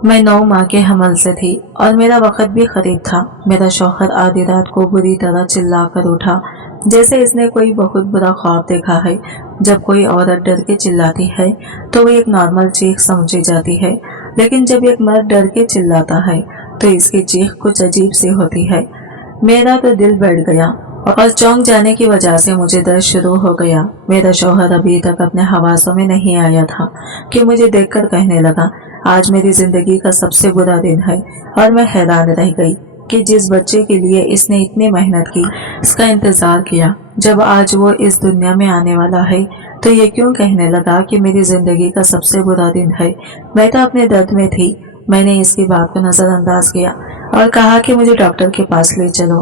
मैं 9 माह के हमल से थी और मेरा वक्त भी करीब था। मेरा शौहर आधी रात को बुरी तरह चिल्ला कर उठा, जैसे इसने कोई बहुत बुरा ख्वाब देखा है। जब कोई औरत डर के चिल्लाती है तो वो एक नॉर्मल चीख समझी जाती है, लेकिन जब एक मर्द डर के चिल्लाता है तो इसकी चीख कुछ अजीब सी होती है। मेरा तो दिल बैठ गया और चौंक जाने की वजह से मुझे दर्द शुरू हो गया। मेरा शौहर अभी तक अपने हवासों में नहीं आया था कि मुझे देखकर कहने लगा, आज मेरी जिंदगी का सबसे बुरा दिन है। और मैं हैरान रह गई कि जिस बच्चे के लिए इसने इतनी मेहनत की, इसका इंतजार किया, जब आज वो इस दुनिया में आने वाला है तो ये क्यों कहने लगा कि मेरी जिंदगी का सबसे बुरा दिन है। मैं तो अपने दर्द में थी। मैंने इसकी बात को नजरअंदाज किया और कहा कि मुझे डॉक्टर के पास ले चलो।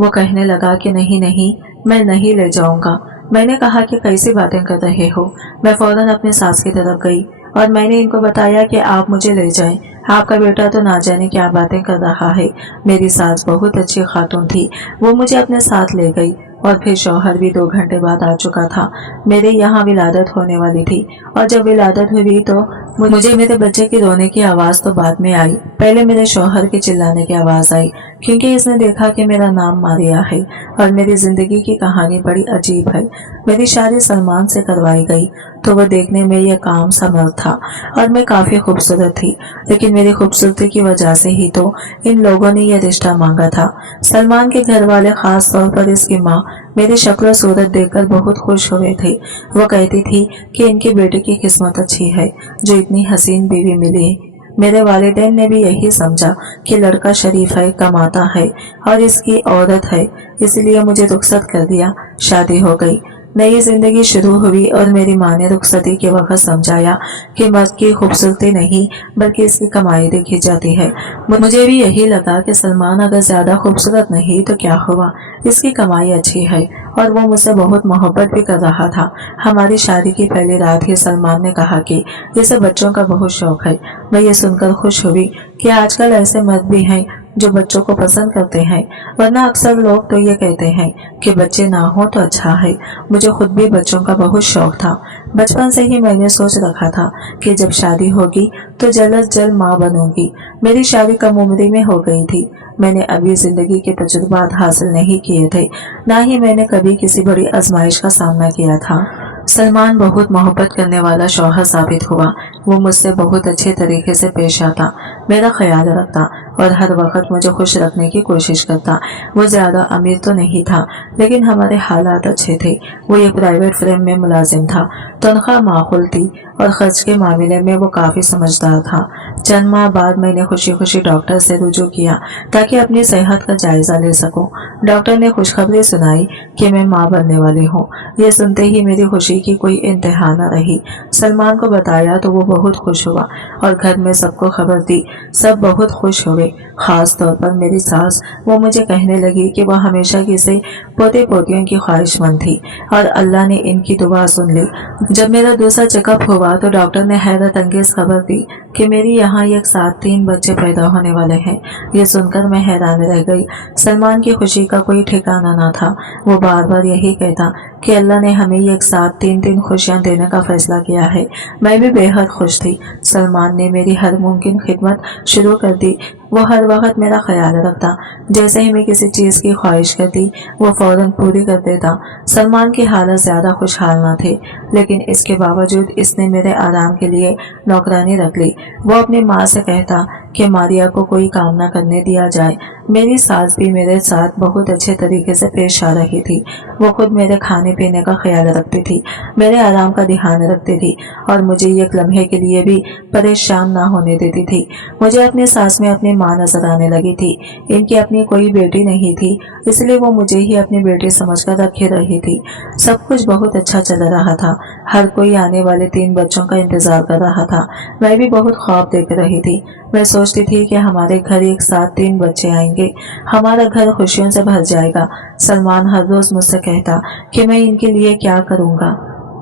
वो कहने लगा कि नहीं नहीं, मैं नहीं ले जाऊंगा। मैंने कहा कि कैसी बातें कर रहे हो। मैं फौरन अपने सास की तरफ गई और मैंने इनको बताया कि आप मुझे ले जाएं। आपका बेटा तो ना जाने क्या बातें कर रहा है। मेरी सास बहुत अच्छी खातून थी, वो मुझे अपने साथ ले गई और फिर शौहर भी 2 घंटे बाद आ चुका था। मेरे यहाँ विलादत होने वाली थी और जब विलादत हुई तो मुझे मेरे बच्चे की रोने की आवाज तो बाद में आई। पहले मेरे शौहर की चिल्लाने की आवाज आई, क्योंकि इसने देखा कि मेरा नाम मारिया है और मेरी जिंदगी की कहानी बड़ी अजीब है। मेरी शादी सलमान से करवाई गई तो वह देखने में यह काम सा मर्द था और मैं काफी खूबसूरत थी, लेकिन मेरी खूबसूरती की वजह से ही तो इन लोगों ने यह रिश्ता मांगा था। सलमान के घर वाले, खास तौर पर इसकी माँ, मेरी शक्ल सूरत देखकर बहुत खुश हुए थे। वो कहती थी कि इनकी बेटी की किस्मत अच्छी है जो इतनी हसीन बीवी मिली। मेरे वालिदैन ने भी यही समझा कि लड़का शरीफ है, कमाता है और इसकी औरत है, इसलिए मुझे रुखसत कर दिया। शादी हो गई, नई जिंदगी शुरू हुई और मेरी माँ ने रुखसती के वक्त समझाया कि मर्द की खूबसूरती नहीं बल्कि इसकी कमाई देखी जाती है। मुझे भी यही लगा कि सलमान अगर ज्यादा खूबसूरत नहीं तो क्या हुआ, इसकी कमाई अच्छी है और वो मुझसे बहुत मोहब्बत भी कर रहा था। हमारी शादी की पहली रात ही सलमान ने कहा कि इसे बच्चों का बहुत शौक है। मैं ये सुनकर खुश हुई कि आजकल ऐसे मर्द भी हैं जो बच्चों को पसंद करते हैं, वरना अक्सर लोग तो ये कहते हैं कि बच्चे ना हो तो अच्छा है। मुझे खुद भी बच्चों का बहुत शौक था। बचपन से ही मैंने सोच रखा था कि जब शादी होगी तो जल्द अज जल्द माँ बनूंगी। मेरी शादी कम उम्र में हो गई थी। मैंने अभी जिंदगी के तजुर्बात हासिल नहीं किए थे, ना ही मैंने कभी किसी बड़ी आजमाइश का सामना किया था। सलमान बहुत मोहब्बत करने वाला शौहर साबित हुआ। वो मुझसे बहुत अच्छे तरीके से पेश आता, मेरा ख्याल रखता और हर वक्त मुझे खुश रखने की कोशिश करता। वो ज्यादा अमीर तो नहीं था, लेकिन हमारे हालात अच्छे थे। वो एक प्राइवेट फर्म में मुलाजिम था, तनख्वाह माकूल थी और खर्च के मामले में वो काफी समझदार था। चंद माह बाद मैंने खुशी खुशी डॉक्टर से रुजू किया ताकि अपनी सेहत का जायजा ले सकूं। डॉक्टर ने खुशखबरी सुनाई कि मैं माँ बनने वाली हूँ। ये सुनते ही मेरी खुशी की कोई इंतहा न रही। सलमान को बताया तो वो बहुत खुश हुआ और घर में सबको खबर दी। सब बहुत खुश हुए, खास तौर पर मेरी सास। वो मुझे कहने लगी कि वह हमेशा की से पोते पोतियों की ख्वाहिशमंद थी और अल्लाह ने इनकी दुआ सुन ली। जब मेरा दूसरा चेकअप हुआ तो डॉक्टर ने हैरत अंगेज खबर दी कि मेरी यहाँ एक साथ 3 बच्चे पैदा होने वाले हैं। ये सुनकर मैं हैरान रह गई। सलमान की खुशी का कोई ठिकाना न था। वो बार बार यही कहता कि अल्लाह ने हमें एक साथ 3 खुशियां देने का फैसला किया है। मैं भी बेहद खुश थी। सलमान ने मेरी हर मुमकिन खिदमत शुरू कर दी। वो हर वक्त मेरा ख्याल रखता। जैसे ही मैं किसी चीज की ख्वाहिश करती वो फौरन पूरी कर देता। सलमान की हालत ज्यादा खुशहाल न थे, लेकिन इसके बावजूद इसने मेरे आराम के लिए नौकरानी रख ली। वो अपनी माँ से कहता कि मारिया को कोई काम न करने दिया जाए। मेरी सास भी मेरे साथ बहुत अच्छे तरीके से पेश आ रही थी। वो खुद मेरे खाने पीने का ख्याल रखती थी, मेरे आराम का ध्यान रखती थी और मुझे एक लम्हे के लिए भी परेशान ना होने देती थी। मुझे अपनी सास में अपनी माँ नजर आने लगी थी। इनकी अपनी कोई बेटी नहीं थी, इसलिए वो मुझे ही अपनी बेटी समझकर रखे रही थी। सब कुछ बहुत अच्छा चल रहा था। हर कोई आने वाले 3 बच्चों का इंतजार कर रहा था। मैं भी बहुत ख्वाब देख रही थी। मैं सोचती थी कि हमारे घर एक साथ 3 बच्चे आएंगे, हमारा घर खुशियों से भर जाएगा। सलमान हर रोज मुझसे कहता कि मैं इनके लिए क्या करूँगा,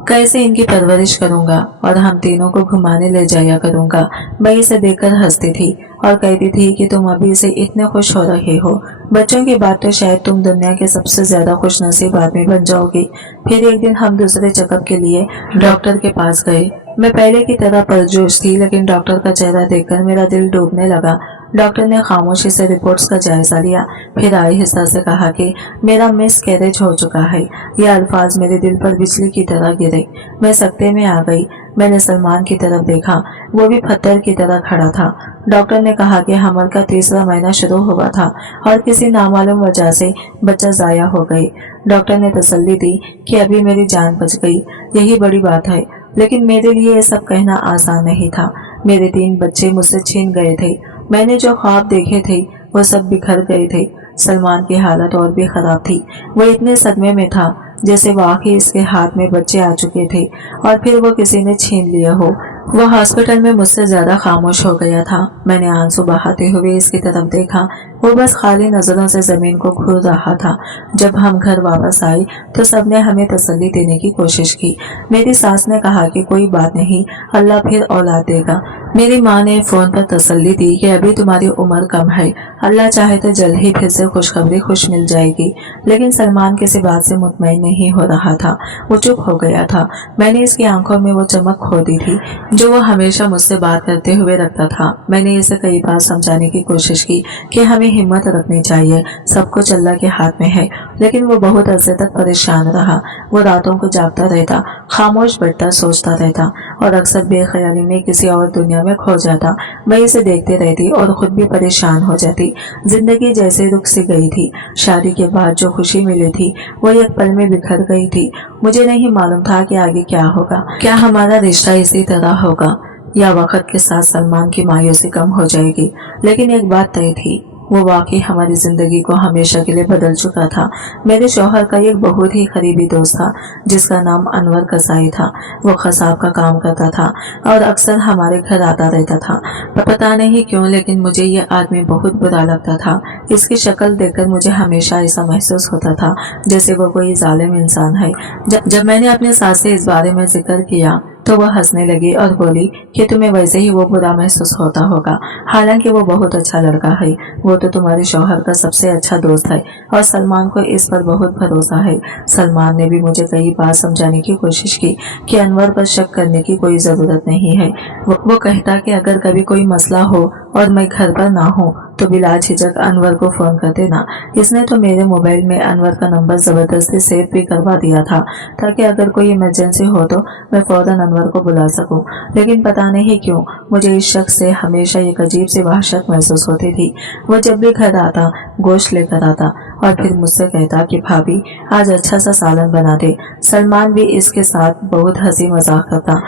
कैसे इनकी परवरिश करूंगा और हम तीनों को घुमाने ले जाया करूंगा। मैं इसे देखकर हंसती थी और कहती थी कि तुम अभी से इतने खुश हो रहे हो, बच्चों की बात तो शायद तुम दुनिया के सबसे ज्यादा खुशनसीब आदमी बन जाओगी। फिर एक दिन हम दूसरे चेकअप के लिए डॉक्टर के पास गए। मैं पहले की तरह परजोश थी, लेकिन डॉक्टर का चेहरा देखकर मेरा दिल डूबने लगा। डॉक्टर ने खामोशी से रिपोर्ट्स का जायजा लिया, फिर आहिस्ता से कहा कि मेरा मिस कैरेज हो चुका है। ये अल्फाज मेरे दिल पर बिजली की तरह गिरे। मैं सकते में आ गई। मैंने सलमान की तरफ देखा, वो भी पत्थर की तरह खड़ा था। डॉक्टर ने कहा कि हमल का तीसरा महीना शुरू हुआ था और किसी नामालूम वजह से बच्चा जाया हो गई। डॉक्टर ने तसल्ली दी कि अभी मेरी जान बच गई, यही बड़ी बात है। लेकिन मेरे लिए ये सब कहना आसान नहीं था। मेरे 3 बच्चे मुझसे छीन गए थे। मैंने जो ख्वाब देखे थे वो सब बिखर गए थे। सलमान की हालत और भी खराब थी। वो इतने सदमे में था जैसे वाकई इसके हाथ में बच्चे आ चुके थे और फिर वो किसी ने छीन लिया हो। वो हॉस्पिटल में मुझसे ज्यादा खामोश हो गया था। मैंने आंसू बहाते हुए इसकी तरफ देखा। वो बस खाली नजरों से जमीन को घूर रहा था। जब हम घर वापस आए तो सबने हमें तसल्ली देने की कोशिश की। मेरी सास ने कहा कि कोई बात नहीं, अल्लाह फिर औलाद देगा। मेरी माँ ने फोन पर तसल्ली दी कि अभी तुम्हारी उम्र कम है, अल्लाह चाहे तो जल्द ही फिर से खुशखबरी खुश मिल जाएगी। लेकिन सलमान किसी बात से मुतमईन नहीं हो रहा था। वो चुप हो गया था। मैंने इसकी आंखों में वो चमक खो दी थी जो वो हमेशा मुझसे बात करते हुए रखता था। मैंने इसे कई बार समझाने की कोशिश की कि हमें हिम्मत रखनी चाहिए, सब कुछ अल्लाह के हाथ में है, लेकिन वो बहुत अरसे तक परेशान रहा। वो रातों को जागता रहता, खामोश बैठता, सोचता रहता और अक्सर बेख्याली में किसी और दुनिया में खो जाता। मैं इसे देखते रहती और खुद भी परेशान हो जाती। जिंदगी जैसे रुक सी गई थी। शादी के बाद जो खुशी मिली थी वो एक पल में बिखर गई थी। मुझे नहीं मालूम था कि आगे क्या होगा, क्या हमारा रिश्ता इसी तरह होगा या वक्त के साथ सलमान की मायूसी कम हो जाएगी। लेकिन एक बात तय थी, वो वाकई हमारी जिंदगी को हमेशा के लिए बदल चुका था। मेरे शौहर का एक बहुत ही करीबी दोस्त था जिसका नाम अनवर कसाई था। वो खसाब का काम करता था और अक्सर हमारे घर आता रहता था। पता नहीं क्यों, लेकिन मुझे ये आदमी बहुत बुरा लगता था। इसकी शक्ल देखकर मुझे हमेशा ऐसा महसूस होता था जैसे वो कोई जालिम इंसान है। जब मैंने अपने सास से इस बारे में जिक्र किया तो वह हंसने लगी और बोली कि तुम्हें वैसे ही वो बुरा महसूस होता होगा, हालांकि वो बहुत अच्छा लड़का है। वो तो तुम्हारे शौहर का सबसे अच्छा दोस्त है और सलमान को इस पर बहुत भरोसा है। सलमान ने भी मुझे कई बार समझाने की कोशिश की कि अनवर पर शक करने की कोई जरूरत नहीं है। वो कहता कि अगर कभी कोई मसला हो और मैं घर पर ना हूँ तो बिला झिझक अनवर को फोन कर देना। इसने तो मेरे मोबाइल में अनवर का नंबर जबरदस्ती सेव भी करवा दिया था ताकि अगर कोई इमरजेंसी हो तो मैं फौरन अनवर को बुला सकूं। लेकिन पता नहीं क्यों मुझे इस शख्स से हमेशा एक अजीब सी वहशत महसूस होती थी। वो जब भी घर आता गोश्त लेकर आता और फिर मुझसे कहता कि भाभी आज अच्छा सा सालन बना दे। सलमान भी इसके साथ बहुत हंसी मजाक करता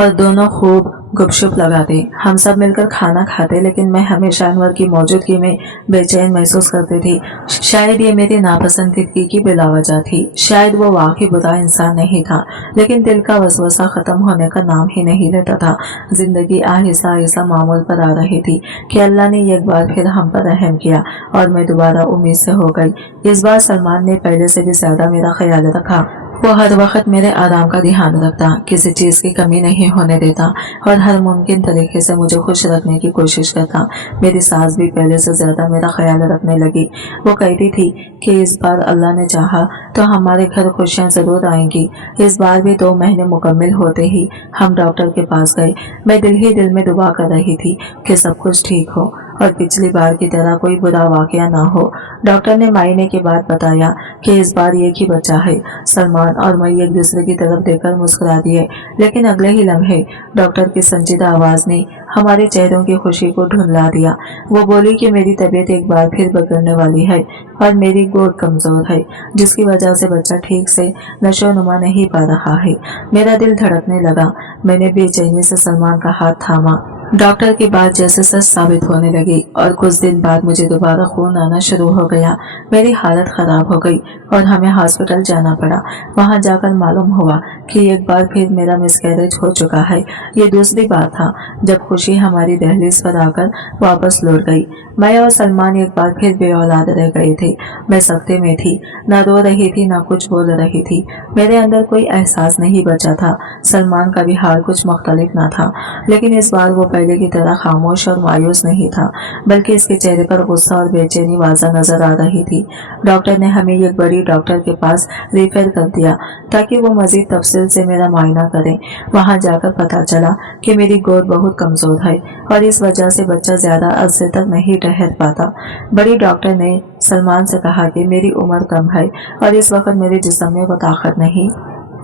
और दोनों खूब गुपशुप लगाते। हम सब मिलकर खाना खाते, लेकिन मैं हमेशा अनवर की मौजूदगी में बेचैन महसूस करती थी। शायद ये मेरी नापसंदीदगी की बिला वजह थी। शायद वो वाकई बुरा इंसान नहीं था, लेकिन दिल का वसवसा खत्म होने का नाम ही नहीं लेता था। जिंदगी आहिस्ता आहिस्ता मामूल पर आ रही थी कि अल्लाह ने एक बार फिर हम पर रहम किया और मैं दोबारा उम्मीद से हो गई। इस बार सलमान ने पहले से भी ज्यादा मेरा ख्याल रखा। वो हर वक्त मेरे आराम का ध्यान रखता, किसी चीज की कमी नहीं होने देता और हर मुमकिन तरीके से मुझे खुश रखने की कोशिश करता। मेरी सास भी पहले से ज्यादा मेरा ख्याल रखने लगी। वो कहती थी कि इस बार अल्लाह ने चाहा तो हमारे घर खुशियां जरूर आएंगी। इस बार भी 2 महीने मुकम्मल होते ही हम डॉक्टर के पास गए। मैं दिल ही दिल में दुआ कर रही थी कि सब कुछ ठीक हो और पिछली बार की तरह कोई बुरा वाकया ना हो। डॉक्टर ने महीने के बाद बताया कि इस बार एक ही बच्चा है। सलमान और मैं एक दूसरे की तरफ देखकर मुस्कुरा दिए, लेकिन अगले ही लम्हे डॉक्टर की संजीदा आवाज ने हमारे चेहरों की खुशी को ढुंढला दिया। वो बोली कि मेरी तबीयत एक बार फिर बिगड़ने वाली है और मेरी गोद कमजोर है, जिसकी वजह से बच्चा ठीक से नशोनुमा नहीं पा रहा है। मेरा दिल धड़कने लगा। मैंने बेचैनी से सलमान का हाथ थामा। डॉक्टर की बात जैसे सच साबित होने लगी और कुछ दिन बाद मुझे दोबारा खून आना शुरू हो गया। मेरी हालत खराब हो गई और हमें हॉस्पिटल जाना पड़ा। वहां जाकर मालूम हुआ कि एक बार फिर मेरा मिसकैरेज हो चुका है। ये दूसरी बार था जब खुशी हमारी दहलीज पर आकर वापस लौट गई। मैं और सलमान एक बार फिर बे औलाद रह गए थे। मैं सकते में थी, ना रो रही थी ना कुछ बोल रही थी। मेरे अंदर कोई एहसास नहीं बचा था। सलमान का भी हाल कुछ मुख्तलिफ ना था, लेकिन इस बार वो पहले की तरह खामोश और मायूस नहीं था, बल्कि इसके चेहरे पर गुस्सा और बेचैनी वाज़ा नजर आ रही थी। डॉक्टर ने हमें एक बड़ी डॉक्टर के पास रेफर कर दिया ताकि वो मजीद तफसील से मेरा मुआयना करें। वहां जाकर पता चला कि मेरी गोद बहुत कमजोर है और इस वजह से बच्चा ज्यादा अरसे तक नहीं ठहर पाता। बड़ी डॉक्टर ने सलमान से कहा कि मेरी उम्र कम है और इस वक्त मेरे जिस्म में वो ताकत नहीं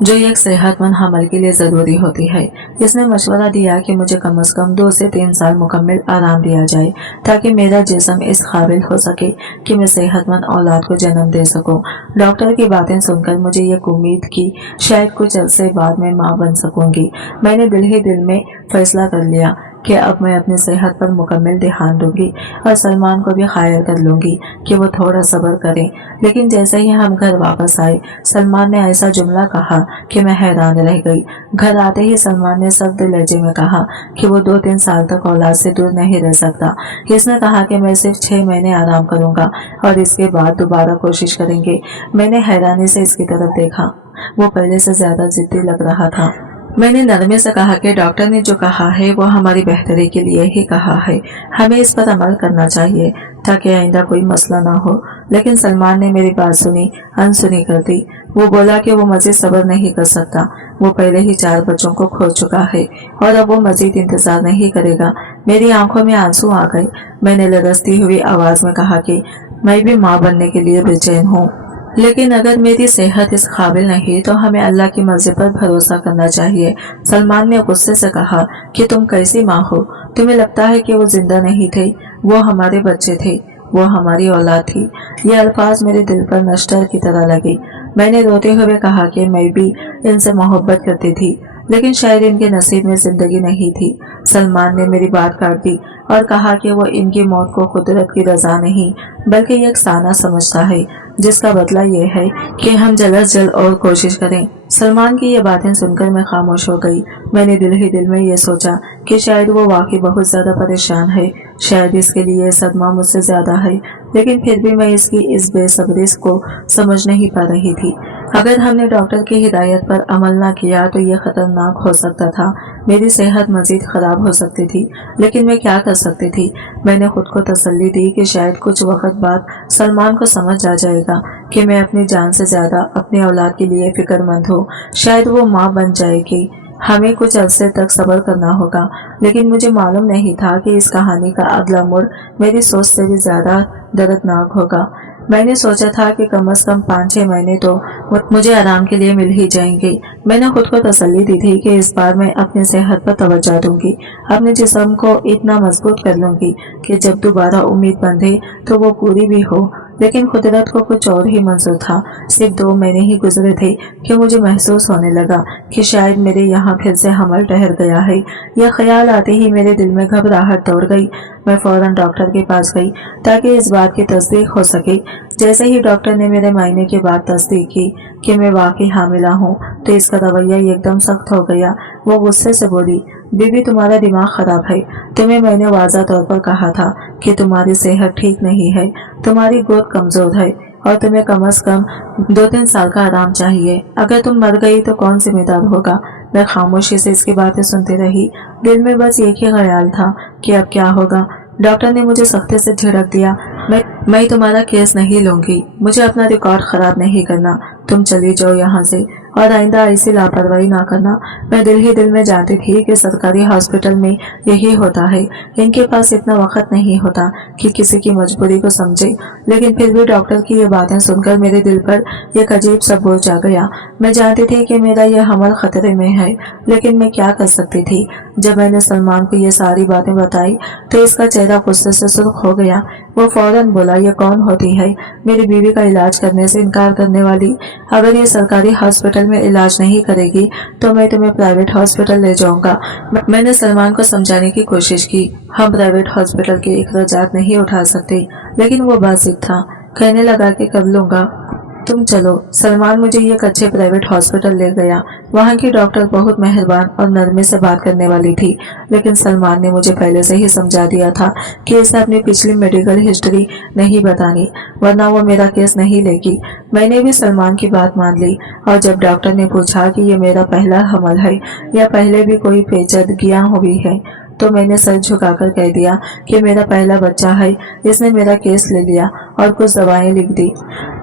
जो एक सेहतमंद हमल के लिए जरूरी होती है। इसने मशवरा दिया कि मुझे कम से कम 2 से 3 साल मुकम्मल आराम दिया जाए ताकि मेरा जिस्म इस काबिल हो सके कि मैं सेहतमंद औलाद को जन्म दे सकूं। डॉक्टर की बातें सुनकर मुझे एक उम्मीद की शायद कुछ अरसे बाद मैं माँ बन सकूंगी। मैंने दिल ही दिल में फैसला कर लिया कि अब मैं अपनी सेहत पर मुकम्मल ध्यान दूंगी और सलमान को भी खायर कर लूंगी कि वो थोड़ा सब्र करें। लेकिन जैसे ही हम घर वापस आए, सलमान ने ऐसा जुमला कहा कि मैं हैरान रह गई। घर आते ही सलमान ने सख्त लहजे में कहा कि वो 2-3 साल तक औलाद से दूर नहीं रह सकता। इसने कहा कि मैं सिर्फ 6 महीने आराम करूंगा और इसके बाद दोबारा कोशिश करेंगे। मैंने हैरानी से इसकी तरफ देखा। वो पहले से ज्यादा जिद्दी लग रहा था। मैंने नरमे से कहा कि डॉक्टर ने जो कहा है वो हमारी बेहतरी के लिए ही कहा है, हमें इस पर अमल करना चाहिए ताकि आइंदा कोई मसला ना हो। लेकिन सलमान ने मेरी बात सुनी अनसुनी कर दी। वो बोला कि वो मजीद सब्र नहीं कर सकता। वो पहले ही 4 बच्चों को खो चुका है और अब वो मजीद इंतजार नहीं करेगा। मेरी आंखों में आंसू आ गए। मैंने लरजती हुई आवाज में कहा कि मैं भी माँ बनने के लिए बेचैन हूँ, लेकिन अगर मेरी सेहत इस काबिल नहीं तो हमें अल्लाह की मर्जी पर भरोसा करना चाहिए। सलमान ने गुस्से से कहा कि तुम कैसी माँ हो? तुम्हें लगता है कि वो जिंदा नहीं थे? वो हमारे बच्चे थे, वो हमारी औलाद थी। ये अल्फाज मेरे दिल पर नश्तर की तरह लगे। मैंने रोते हुए कहा कि मैं भी इनसे मोहब्बत करती थी, लेकिन शायद इनके नसीब में जिंदगी नहीं थी। सलमान ने मेरी बात काट दी और कहा कि वो इनकी मौत को कुदरत की रजा नहीं बल्कि एक साना समझता है, जिसका बदला ये है कि हम जल्द से जल्द और कोशिश करें। सलमान की ये बातें सुनकर मैं खामोश हो गई। मैंने दिल ही दिल में ये सोचा कि शायद वो वाकई बहुत ज्यादा परेशान है, शायद इसके लिए सदमा मुझसे ज्यादा है, लेकिन फिर भी मैं इसकी इस बेसब्री को समझ नहीं पा रही थी। अगर हमने डॉक्टर की हिदायत पर अमल ना किया तो ये खतरनाक हो सकता था। मेरी सेहत मजीद खराब हो सकती थी, लेकिन मैं क्या कर सकती थी? मैंने खुद को तसल्ली दी कि शायद कुछ वक्त बाद सलमान को समझ आ जाएगा कि मैं अपनी जान से ज्यादा अपनी औलाद के लिए फिक्रमंद हूँ। शायद वो माँ बन जाएगी। हमें कुछ अरसे तक सब्र करना होगा। लेकिन मुझे मालूम नहीं था कि इस कहानी का अगला मोड़ मेरी सोच से भी ज्यादा दर्दनाक होगा। मैंने सोचा था कि कम से कम 5-6 महीने तो मुझे आराम के लिए मिल ही जाएंगे। मैंने खुद को तसल्ली दी थी कि इस बार मैं अपनी सेहत पर तवज्जो दूंगी, अपने जिस्म को इतना मजबूत कर लूंगी कि जब दोबारा उम्मीद बंधे तो वो पूरी भी हो। लेकिन कुदरत को कुछ और ही मंजूर था। सिर्फ 2 महीने ही गुजरे थे कि मुझे महसूस होने लगा कि शायद मेरे यहाँ फिर से हमल ठहर गया है। यह ख्याल आते ही मेरे दिल में घबराहट दौड़ गई। मैं फौरन डॉक्टर के पास गई ताकि इस बात की तस्दीक हो सके। जैसे ही डॉक्टर ने मेरे मायने के बाद तस्दीक की कि मैं वाकई हामिला हूँ तो इसका रवैया एकदम सख्त हो गया। वो गुस्से से बोली, बीबी तुम्हारा दिमाग खराब है। तुम्हें मैंने वाज़ा तौर पर कहा था कि तुम्हारी सेहत ठीक नहीं है, तुम्हारी गोद कमजोर है और तुम्हें कम से कम 2-3 साल का आराम चाहिए। अगर तुम मर गई तो कौन जिम्मेदार होगा? मैं खामोशी से इसकी बातें सुनती रही। दिल में बस एक ही ख्याल था कि अब क्या होगा। डॉक्टर ने मुझे सख्ती से झिड़क दिया, मैं तुम्हारा केस नहीं लूंगी, मुझे अपना रिकॉर्ड खराब नहीं करना, तुम चली जाओ यहाँ से और आइंदा ऐसी लापरवाही ना करना। मैं दिल ही दिल में जानती थी कि सरकारी हॉस्पिटल में यही होता है, इनके पास इतना वक्त नहीं होता कि किसी की मजबूरी को समझे। लेकिन फिर भी डॉक्टर की ये बातें सुनकर मेरे दिल पर एक अजीब सा बोझ आ गया। मैं जानती थी कि मेरा यह हमल खतरे में है, लेकिन मैं क्या कर सकती थी? जब मैंने सलमान को ये सारी बातें बताई तो इसका चेहरा गुस्से से सुर्ख हो गया। वो फौरन बोला, ये कौन होती है मेरी बीवी का इलाज करने से इनकार करने वाली? अगर ये सरकारी हॉस्पिटल में इलाज नहीं करेगी तो मैं तुम्हें प्राइवेट हॉस्पिटल ले जाऊंगा। मैंने सलमान को समझाने की कोशिश की, हम प्राइवेट हॉस्पिटल के अखराजात नहीं उठा सकते, लेकिन वो बाजिद था। कहने लगा कि कर लूंगा, तुम चलो। सलमान मुझे एक अच्छे प्राइवेट हॉस्पिटल ले गया। वहाँ की डॉक्टर बहुत मेहरबान और नरमी से बात करने वाली थी, लेकिन सलमान ने मुझे पहले से ही समझा दिया था कि इसे अपनी पिछली मेडिकल हिस्ट्री नहीं बतानी, वरना वो मेरा केस नहीं लेगी। मैंने भी सलमान की बात मान ली और जब डॉक्टर ने पूछा कि ये मेरा पहला हमल है या पहले भी कोई पेचीदगियां हुई है तो मैंने सर झुकाकर कह दिया कि मेरा पहला बच्चा है। इसने मेरा केस ले लिया और कुछ दवाएं लिख दी।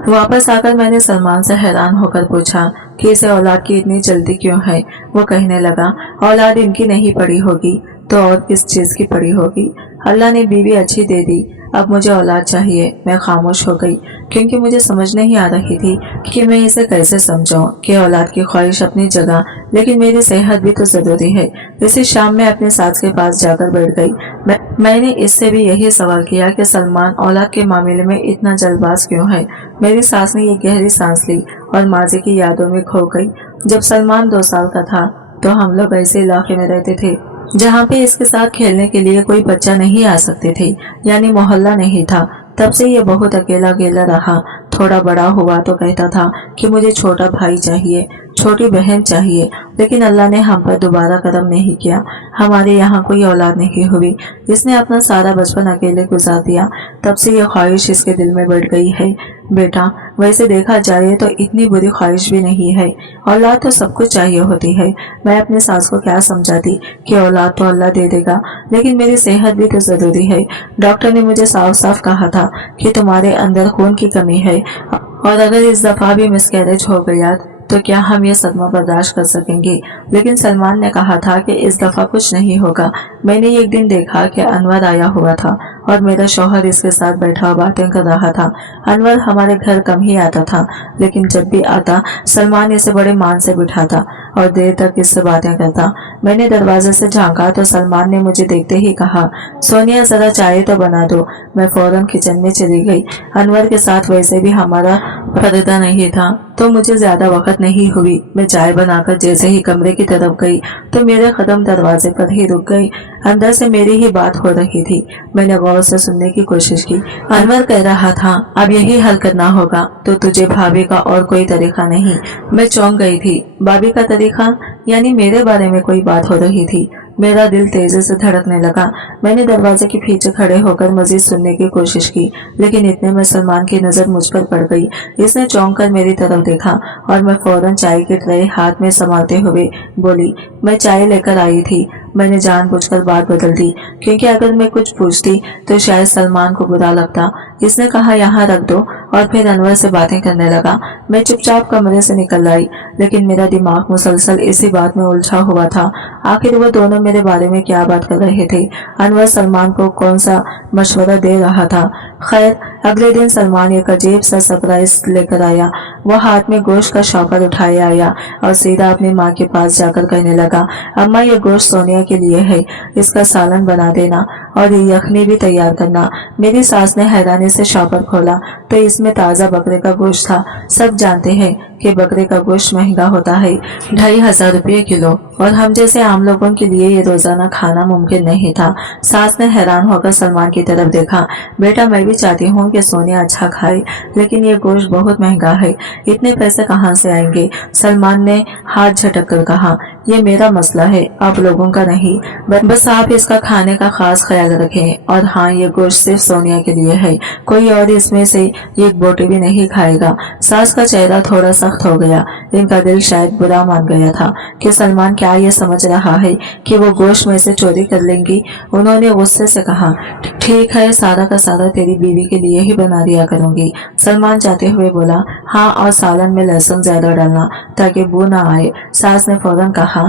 वापस आकर मैंने सलमान से हैरान होकर पूछा कि इसे औलाद की इतनी जल्दी क्यों है। वो कहने लगा, औलाद इनकी नहीं पड़ी होगी तो और किस चीज की पड़ी होगी। अल्लाह ने बीवी अच्छी दे दी, अब मुझे औलाद चाहिए। मैं खामोश हो गई क्योंकि मुझे समझ नहीं आ रही थी कि मैं इसे कैसे समझाऊं कि औलाद की ख्वाहिश अपनी जगह, लेकिन मेरी सेहत भी तो जरूरी है। इसी शाम में अपने सास के पास जाकर बैठ गई। मैंने इससे भी यही सवाल किया कि सलमान औलाद के मामले में इतना जल्दबाज क्यों है। मेरी सास ने एक गहरी सांस ली और माजी की यादों में खो गई। जब सलमान 2 साल का था तो हम लोग ऐसे इलाके में रहते थे जहाँ पे इसके साथ खेलने के लिए कोई बच्चा नहीं आ सकते थे, यानी मोहल्ला नहीं था। तब से ये बहुत अकेला अकेला रहा। थोड़ा बड़ा हुआ तो कहता था कि मुझे छोटा भाई चाहिए, छोटी बहन चाहिए, लेकिन अल्लाह ने हम पर दोबारा करम नहीं किया। हमारे यहाँ कोई औलाद नहीं हुई। इसने अपना सारा बचपन अकेले गुजार दिया। तब से ये ख्वाहिश इसके दिल में बढ़ गई है। बेटा, वैसे देखा जाए तो इतनी बुरी ख्वाहिश भी नहीं है। औलाद तो सब कुछ चाहिए होती है। मैं अपनी सास को क्या समझाती कि औलाद तो अल्लाह दे देगा, लेकिन मेरी सेहत भी तो जरूरी है। डॉक्टर ने मुझे साफ साफ कहा था कि तुम्हारे अंदर खून की कमी है और अगर इस दफा भी मिसकैरेज हो गया तो क्या हम ये सदमा बर्दाश्त कर सकेंगे। लेकिन सलमान ने कहा था कि इस दफा कुछ नहीं होगा। मैंने एक दिन देखा कि अनवर आया हुआ था और मेरा शौहर इसके साथ बैठा बातें कर रहा था। अनवर हमारे घर कम ही आता था, लेकिन जब भी आता सलमान इसे बड़े मान से बिठाता और देर तक इससे बातें करता। मैंने दरवाजे से झांका तो सलमान ने मुझे देखते ही कहा, सोनिया जरा चाय तो बना दो। मैं फौरन किचन में चली गई। अनवर के साथ वैसे भी हमारा पर्दा नहीं था तो मुझे ज्यादा वक्त नहीं हुई। मैं चाय बनाकर जैसे ही कमरे की तरफ गई तो मेरे कदम दरवाजे पर ही रुक गए। अंदर से मेरी ही बात हो रही थी। मैंने गौर से सुनने की कोशिश की। अनवर कह रहा था, अब यही हल करना होगा तो तुझे भाभी का और कोई तरीका नहीं। मैं चौंक गई थी। भाभी का तरीका यानी मेरे बारे में कोई बात हो रही थी। मेरा दिल तेजी से धड़कने लगा। मैंने दरवाजे के पीछे खड़े होकर मजीद सुनने की कोशिश की, लेकिन इतने में सलमान की नजर मुझ पर पड़ गई। इसने चौंक कर मेरी तरफ देखा और मैं फौरन चाय की ट्रे हाथ में संभालते हुए बोली, मैं चाय लेकर आई थी। मैंने जानबूझकर बात बदल दी क्योंकि अगर मैं कुछ पूछती तो शायद सलमान को बुरा लगता। इसने कहा, यहाँ रख दो, और फिर अनवर से बातें करने लगा। मैं चुपचाप कमरे से निकल आई, लेकिन मेरा दिमाग मुसलसल इसी बात में उलझा हुआ था। आखिर वो दोनों मेरे बारे में क्या बात कर रहे थे। अनवर सलमान को कौन सा मशवरा दे रहा था। खैर, अगले दिन सलमान एक अजीब सा सरप्राइज लेकर आया। वो हाथ में गोश्त का शॉपर उठाए आया और सीधा अपनी माँ के पास जाकर कहने लगा, अम्मा ये गोश्त सोनिया के लिए है, इसका सालन बना देना और ये यखनी भी तैयार करना। मेरी सास ने हैरानी से शॉपर खोला तो इसमें ताज़ा बकरे का गोश्त था। सब जानते हैं कि बकरे का गोश्त महंगा होता है, 2500 रुपये किलो, और हम जैसे आम लोगों के लिए ये रोजाना खाना मुमकिन नहीं था। सास ने हैरान होकर सलमान की तरफ देखा। बेटा, मैं भी चाहती हूँ कि सोनिया अच्छा खाए, लेकिन ये गोश्त बहुत महंगा है, इतने पैसे कहाँ से आएंगे। सलमान ने हाथ झटक कर कहा, ये मेरा मसला है, आप लोगों का नहीं। बस आप इसका खाने का खास ख्याल रखें। और हाँ, ये गोश्त सिर्फ सोनिया के लिए है, कोई और इसमें से एक बोटी भी नहीं खाएगा। सास का चेहरा थोड़ा सख्त हो गया। इनका दिल शायद बुरा मान गया था कि सलमान क्या ये समझ रहा है कि वो गोश्त में से चोरी कर लेंगी। उन्होंने गुस्से से कहा, ठीक है, सारा का सारा तेरी बीवी के लिए ही बना दिया करूंगी। सलमान जाते हुए बोला, हाँ, और सालन में लहसुन ज्यादा डालना ताकि बू ना आए। सास ने फौरन कहा,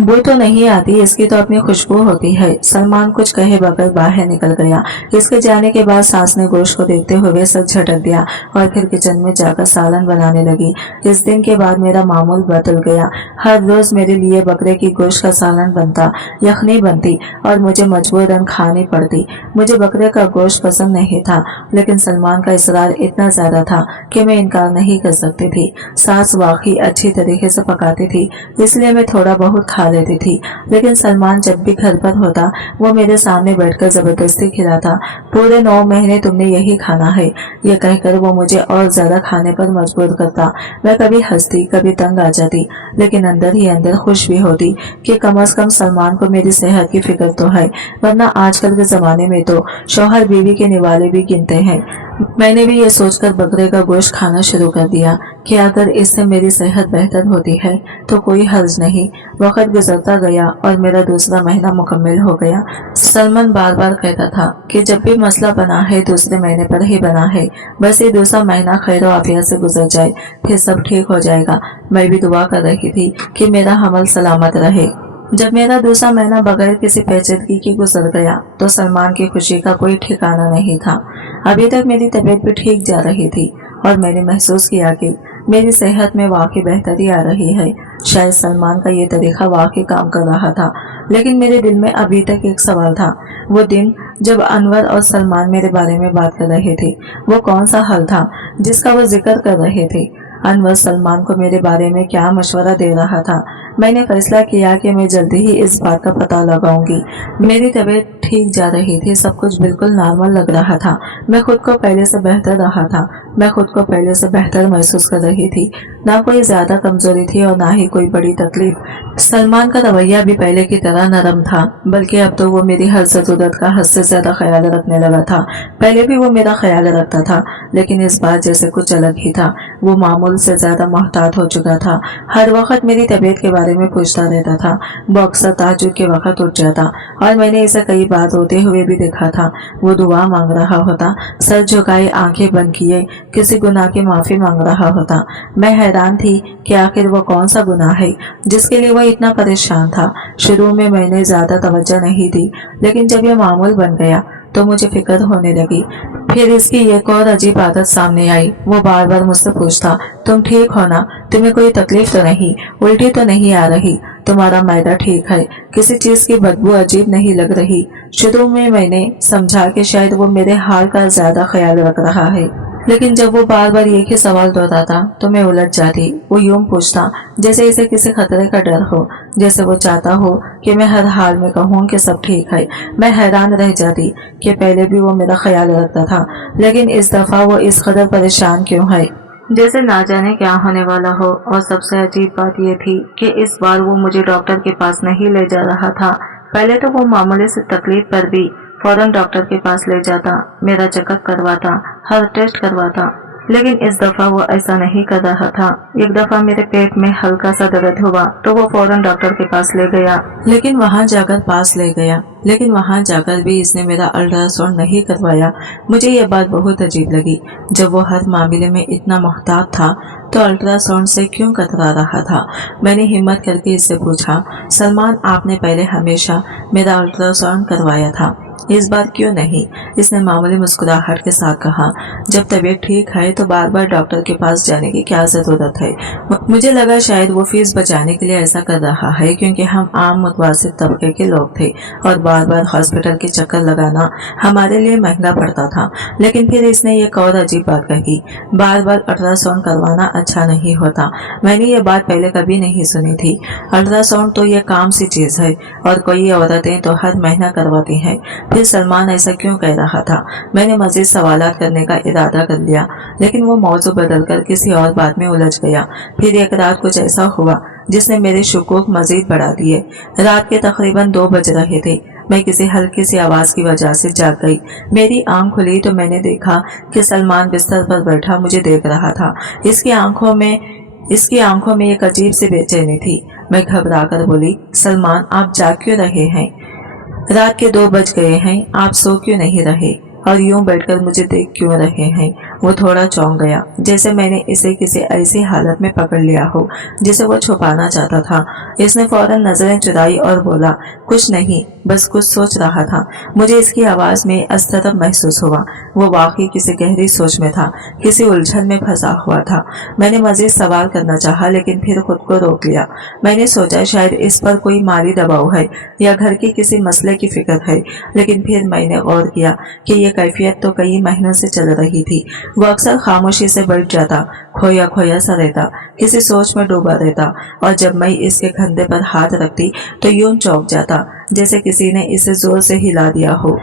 बू तो नहीं आती, इसकी तो अपनी खुशबू होती है। सलमान कुछ कहे बगैर बाहर निकल गया। इसके जाने के बाद सास ने गोश्त को देखते हुए सर झटक दिया और फिर किचन में जाकर सालन बनाने लगी। इस दिन के बाद मेरा मामूल बदल गया। हर रोज मेरे लिए बकरे की गोश्त का सालन बनता, यखनी बनती और मुझे मजबूरन खानी पड़ती। मुझे बकरे का गोश्त पसंद नहीं था, लेकिन सलमान का इसरार इतना ज्यादा था कि मैं इनकार नहीं कर सकती थी। सास वाकई अच्छी तरीके से पकाती थी, इसलिए मैं थोड़ा बहुत खा लेती थी, लेकिन सलमान जब भी घर पर होता वो मेरे सामने बैठकर जबरदस्ती खिलाता। पूरे 9 महीने तुमने यही खाना है, ये कहकर वो मुझे और ज्यादा खाने पर मजबूर करता। मैं कभी हंसती, कभी तंग आ जाती, लेकिन अंदर ही अंदर खुश भी होती कि कम से कम सलमान को मेरी सेहत की फिक्र तो है, वरना आजकल के जमाने में तो तो शौहर बीवी के निवाले भी गिनते हैं। मैंने भी ये सोचकर बकरे का गोश्त खाना शुरू कर दिया कि अगर इससे मेरी सेहत बेहतर होती है तो कोई हर्ज नहीं। वक्त गुजरता गया और मेरा दूसरा महीना मुकम्मल हो गया। सलमान बार बार कहता था कि जब भी मसला बना है दूसरे महीने पर ही बना है, बस ये दूसरा महीना खैर आफियत से गुजर जाए, फिर सब ठीक हो जाएगा। मैं भी दुआ कर रही थी कि मेरा हमल सलामत रहे। जब मेरा दूसरा महीना बगैर किसी पेचीदगी के गुजर गया तो सलमान की खुशी का कोई ठिकाना नहीं था। अभी तक मेरी तबीयत भी ठीक जा रही थी और मैंने महसूस किया कि मेरी सेहत में वाकई बेहतरी आ रही है। शायद सलमान का ये तरीका वाकई काम कर रहा था, लेकिन मेरे दिल में अभी तक एक सवाल था। वो दिन जब अनवर और सलमान मेरे बारे में बात कर रहे थे, वो कौन सा हल था जिसका वो जिक्र कर रहे थे? अनवर सलमान को मेरे बारे में क्या मशवरा दे रहा था? मैंने फैसला किया कि मैं जल्दी ही इस बात का पता लगाऊंगी। मेरी तबीयत ठीक जा रही थी, सब कुछ बिल्कुल नॉर्मल लग रहा था। मैं खुद को पहले से बेहतर रहा था। मैं खुद को पहले से बेहतर महसूस कर रही थी। ना कोई ज्यादा कमजोरी थी और ना ही कोई बड़ी तकलीफ। सलमान का रवैया भी पहले की तरह नरम था, बल्कि अब तो वो मेरी हर जरूरत का हद से ज्यादा ख्याल रखने लगा था। पहले भी वो मेरा ख्याल रखता था, लेकिन इस बार जैसे कुछ अलग ही था। वो मामूल से ज्यादा मोहतात हो चुका था। हर वक्त मेरी तबीयत के बारे में पूछता रहता था। वो अक्सर तहज्जुद के वक्त उठ जाता और मैंने इसे कई बार रोते हुए भी देखा था। वो दुआ मांग रहा होता, सर झुकाए, आंखें बंद किए, किसी गुनाह की माफी मांग रहा होता। मैं हैरान थी कि आखिर वो कौन सा गुनाह है जिसके लिए वो इतना परेशान था। शुरू में मैंने ज्यादा तवज्जो नहीं दी, लेकिन जब ये मामूल बन गया तो मुझे फिक्र होने लगी। फिर इसकी एक और अजीब आदत सामने आई। वो बार बार मुझसे पूछता, तुम ठीक हो ना? तुम्हें कोई तकलीफ तो नहीं? उल्टी तो नहीं आ रही? तुम्हारा मैदा ठीक है? किसी चीज की बदबू अजीब नहीं लग रही? शुरू में मैंने समझा कि शायद वो मेरे हाल का ज्यादा ख्याल रख रहा है, लेकिन जब वो बार बार एक ही सवाल दोहराता तो मैं उलझ जाती। वो यूं पूछता जैसे इसे किसी खतरे का डर हो, जैसे वो चाहता हो कि मैं हर हाल में कहूँ कि सब ठीक है। मैं हैरान रह जाती कि पहले भी वो मेरा ख्याल रखता था, लेकिन इस दफा वो इस कदर परेशान क्यों है, जैसे ना जाने क्या होने वाला हो। और सबसे अजीब बात ये थी कि इस बार वो मुझे डॉक्टर के पास नहीं ले जा रहा था। पहले तो वो मामूली से तकलीफ पर भी फौरन डॉक्टर के पास ले जाता, मेरा चेकअप करवाता, हर टेस्ट करवाता, लेकिन इस दफा वो ऐसा नहीं कर रहा था। एक दफा मेरे पेट में हल्का सा दर्द हुआ तो वो फौरन डॉक्टर के पास ले गया, लेकिन वहां जाकर भी इसने मेरा अल्ट्रासाउंड नहीं करवाया। मुझे ये बात बहुत अजीब लगी। जब वो हर मामले में इतना मुहतात था तो अल्ट्रासाउंड से क्यों कतरा रहा था? मैंने हिम्मत करके इससे पूछा, सलमान, आपने पहले हमेशा मेरा अल्ट्रासाउंड करवाया था, इस बार क्यों नहीं? इसने मामूली मुस्कुराहट के साथ कहा, जब तबीयत ठीक है तो बार बार डॉक्टर के पास जाने की क्या जरूरत है? मुझे लगा शायद वो फीस बचाने के लिए ऐसा कर रहा है, क्योंकि हम आम मुतवस्सित तबके के लोग थे और बार बार हॉस्पिटल के चक्कर लगाना हमारे लिए महंगा पड़ता था। लेकिन फिर इसने एक और अजीब बात कही, बार बार अल्ट्रासाउंड करवाना अच्छा नहीं होता। मैंने ये बात पहले कभी नहीं सुनी थी। अल्ट्रासाउंड तो ये काम सी चीज है और कोई औरतें तो हर महीना करवाती हैं। फिर सलमान ऐसा क्यों कह रहा था? मैंने मजीद सवालात करने का इरादा कर लिया, लेकिन वो मौजू बदलकर किसी और बात में उलझ गया। फिर एक रात कुछ ऐसा हुआ जिसने मेरे शुकूक मजीद बढ़ा दिए। रात के तकरीबन 2 बज रहे थे। मैं किसी हल्की सी आवाज की वजह से जाग गई। मेरी आंख खुली तो मैंने देखा कि सलमान बिस्तर पर बैठा मुझे देख रहा था। इसकी आंखों में एक अजीब सी बेचैनी थी। मैं घबरा कर बोली, सलमान, आप जाग क्यों रहे हैं? रात के 2 बज गए हैं, आप सो क्यों नहीं रहे और यूं बैठकर मुझे देख क्यों रहे हैं? वो थोड़ा चौंक गया, जैसे मैंने इसे किसी ऐसी हालत में पकड़ लिया हो जिसे वो छुपाना चाहता था। इसने फौरन नजरें चुराई और बोला, कुछ नहीं, बस कुछ सोच रहा था। मुझे इसकी आवाज में अस्तरब महसूस हुआ। वो वाकई किसी गहरी सोच में था, किसी उलझन में फंसा हुआ था। मैंने मजीद सवाल करना चाहा, लेकिन फिर खुद को रोक लिया। मैंने सोचा शायद इस पर कोई माली दबाव है या घर के किसी मसले की फिक्र है, लेकिन फिर मैंने गौर किया कि ये कैफियत तो कई महीनों से चल रही थी। वो अक्सर खामोशी से बैठ जाता, खोया खोया सा रहता, किसी सोच में डूबा रहता, और जब मैं इसके कंधे पर हाथ रखती तो यूं चौंक जाता जैसे किसी ने इसे जोर से हिला दिया हो।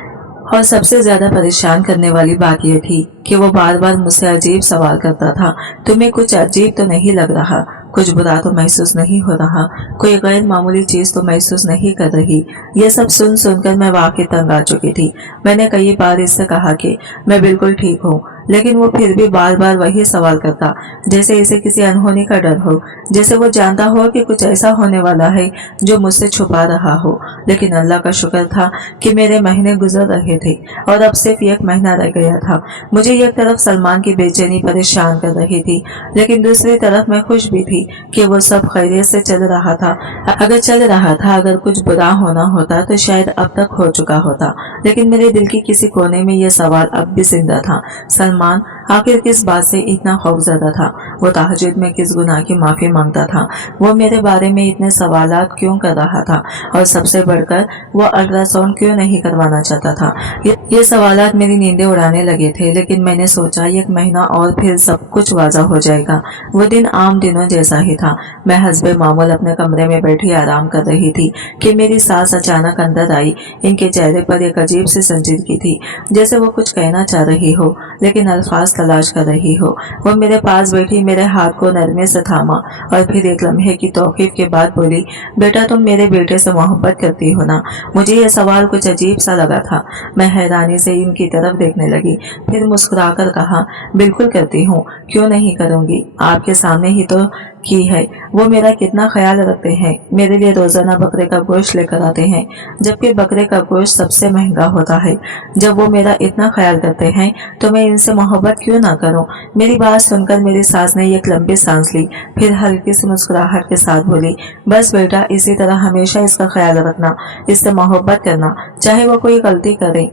और सबसे ज्यादा परेशान करने वाली बात यह थी कि वो बार बार मुझसे अजीब सवाल करता था, तुम्हें कुछ अजीब तो नहीं लग रहा? कुछ बुरा तो महसूस नहीं हो रहा, कोई गैर मामूली चीज तो महसूस नहीं कर रही। ये सब सुन सुनकर मैं वाकई तंग आ चुकी थी। मैंने कई बार इससे कहा कि मैं बिल्कुल ठीक हूँ, लेकिन वो फिर भी बार बार वही सवाल करता, जैसे इसे किसी अनहोनी का डर हो, जैसे वो जानता हो कि कुछ ऐसा होने वाला है जो मुझसे छुपा रहा हो। लेकिन अल्लाह का शुक्र था कि मेरे महीने गुजर रहे थे और अब सिर्फ 1 महीना रह गया था। मुझे एक तरफ सलमान की बेचैनी परेशान कर रही थी, लेकिन दूसरी तरफ मैं खुश भी थी कि वो सब खैरियत से चल रहा था। अगर चल रहा था, अगर कुछ बुरा होना होता तो शायद अब तक हो चुका होता। लेकिन मेरे दिल की किसी कोने में ये सवाल अब भी जिंदा था, सलमान आखिर किस बात से इतना खौफजदा था? वो तहज्जुद में किस गुनाह की माफी मांगता था? वो मेरे बारे में इतने सवालात क्यों कर रहा था? और सबसे बढ़कर वो अल्ट्रासाउंड क्यों नहीं करवाना चाहता था? ये सवालात मेरी नींदें उड़ाने लगे थे, लेकिन मैंने सोचा 1 महीना और फिर सब कुछ वाज़ा हो जाएगा। वो दिन आम दिनों जैसा ही था। मैं हस्बे मामूल अपने कमरे में बैठी आराम कर रही थी कि मेरी सास अचानक अंदर आई। इनके चेहरे पर एक अजीब सी संजीदगी थी, जैसे वो कुछ कहना चाह रही हो लेकिन अल्फाज तलाश कर रही हो। वो मेरे पास बैठी मेरे हाथ को नरमे से थामा और फिर एक लम्हे की तौकीफ के बाद बोली, बेटा तुम मेरे बेटे से मोहब्बत करती हो ना? मुझे यह सवाल कुछ अजीब सा लगा था। मैं हैरानी से इनकी तरफ देखने लगी, फिर मुस्कुराकर कहा, बिल्कुल करती हूँ, क्यों नहीं करूँगी? आपके सामने ही तो की है। वो मेरा कितना ख्याल रखते हैं, मेरे लिए रोजाना बकरे का गोश्त लेकर आते हैं, जबकि बकरे का गोश्त सबसे महंगा होता है। जब वो मेरा इतना ख्याल करते हैं तो मैं इनसे मोहब्बत क्यों ना करूं? मेरी बात सुनकर मेरी सास ने एक लंबी सांस ली, फिर हल्की सी मुस्कुराहट के साथ बोली, बस बेटा इसी तरह हमेशा इसका ख्याल रखना, इससे मोहब्बत करना, चाहे वो कोई गलती करे,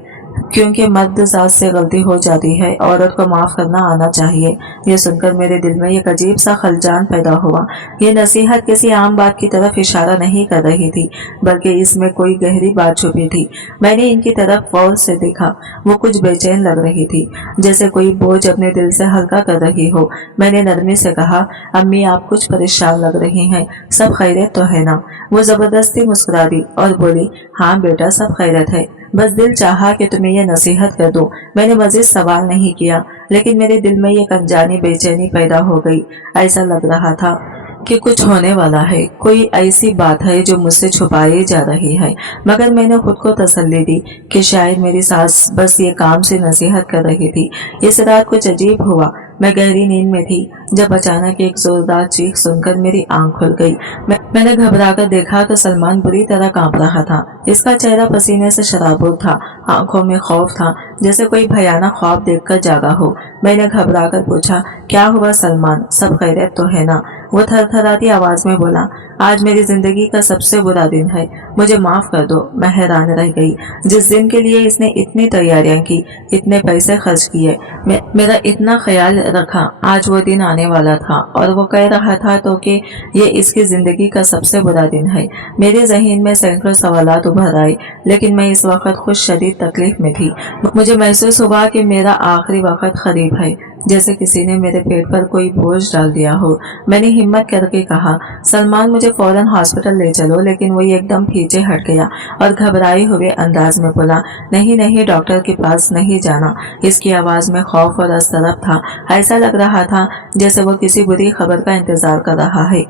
क्योंकि मर्द जात से गलती हो जाती है, औरत को माफ करना आना चाहिए। ये सुनकर मेरे दिल में एक अजीब सा खलजान पैदा हुआ। ये नसीहत किसी आम बात की तरफ इशारा नहीं कर रही थी, बल्कि इसमें कोई गहरी बात छुपी थी। मैंने इनकी तरफ गौर से देखा। वो कुछ बेचैन लग रही थी, जैसे कोई बोझ अपने दिल से हल्का कर रही हो। मैंने नरमी से कहा, अम्मी आप कुछ परेशान लग रही हैं, सब खैरियत तो है ना? वो जबरदस्ती मुस्कुरा दी और बोली, हाँ बेटा सब खैरियत है, बस दिल चाहा कि तुम्हें यह नसीहत कर दूं। मैंने मजीद सवाल नहीं किया, लेकिन मेरे दिल में एक अनजानी बेचैनी पैदा हो गई। ऐसा लग रहा था कि कुछ होने वाला है, कोई ऐसी बात है जो मुझसे छुपाई जा रही है। मगर मैंने खुद को तसल्ली दी कि शायद मेरी सास बस ये काम से नसीहत कर रही थी। इस रात कुछ अजीब हुआ। मैं गहरी नींद में थी जब अचानक एक जोरदार चीख सुनकर मेरी आंख खुल गई। मैंने घबराकर देखा तो सलमान बुरी तरह कांप रहा था। इसका चेहरा पसीने से शराबोर था, आंखों में खौफ था, जैसे कोई भयानक ख्वाब देखकर जागा हो। मैंने घबराकर पूछा, क्या हुआ सलमान, सब खैरियत तो है ना? वो थरथराती आवाज में बोला, आज मेरी जिंदगी का सबसे बुरा दिन है, मुझे माफ कर दो। मैं हैरान रह गई। जिस दिन के लिए इसने इतनी तैयारियां की, इतने पैसे खर्च किए, मेरा इतना ख्याल रखा, आज वो दिन आने वाला था और वो कह रहा था तो कि ये इसकी जिंदगी का सबसे बुरा दिन है। मेरे जहन में सैकड़ों सवालात उभर आए, लेकिन मैं इस वक्त खुद शदीद तकलीफ में थी। मुझे महसूस हुआ कि मेरा आखिरी वक्त करीब है, जैसे किसी ने मेरे पेट पर कोई बोझ डाल दिया हो। मैंने हिम्मत करके कहा, सलमान मुझे फौरन हॉस्पिटल ले चलो, लेकिन वो एकदम पीछे हट गया और घबराए हुए अंदाज में बोला, नहीं नहीं डॉक्टर के पास नहीं जाना। इसकी आवाज में खौफ और असरफ था। ऐसा लग रहा था जैसे वो किसी बुरी खबर का इंतजार कर रहा है,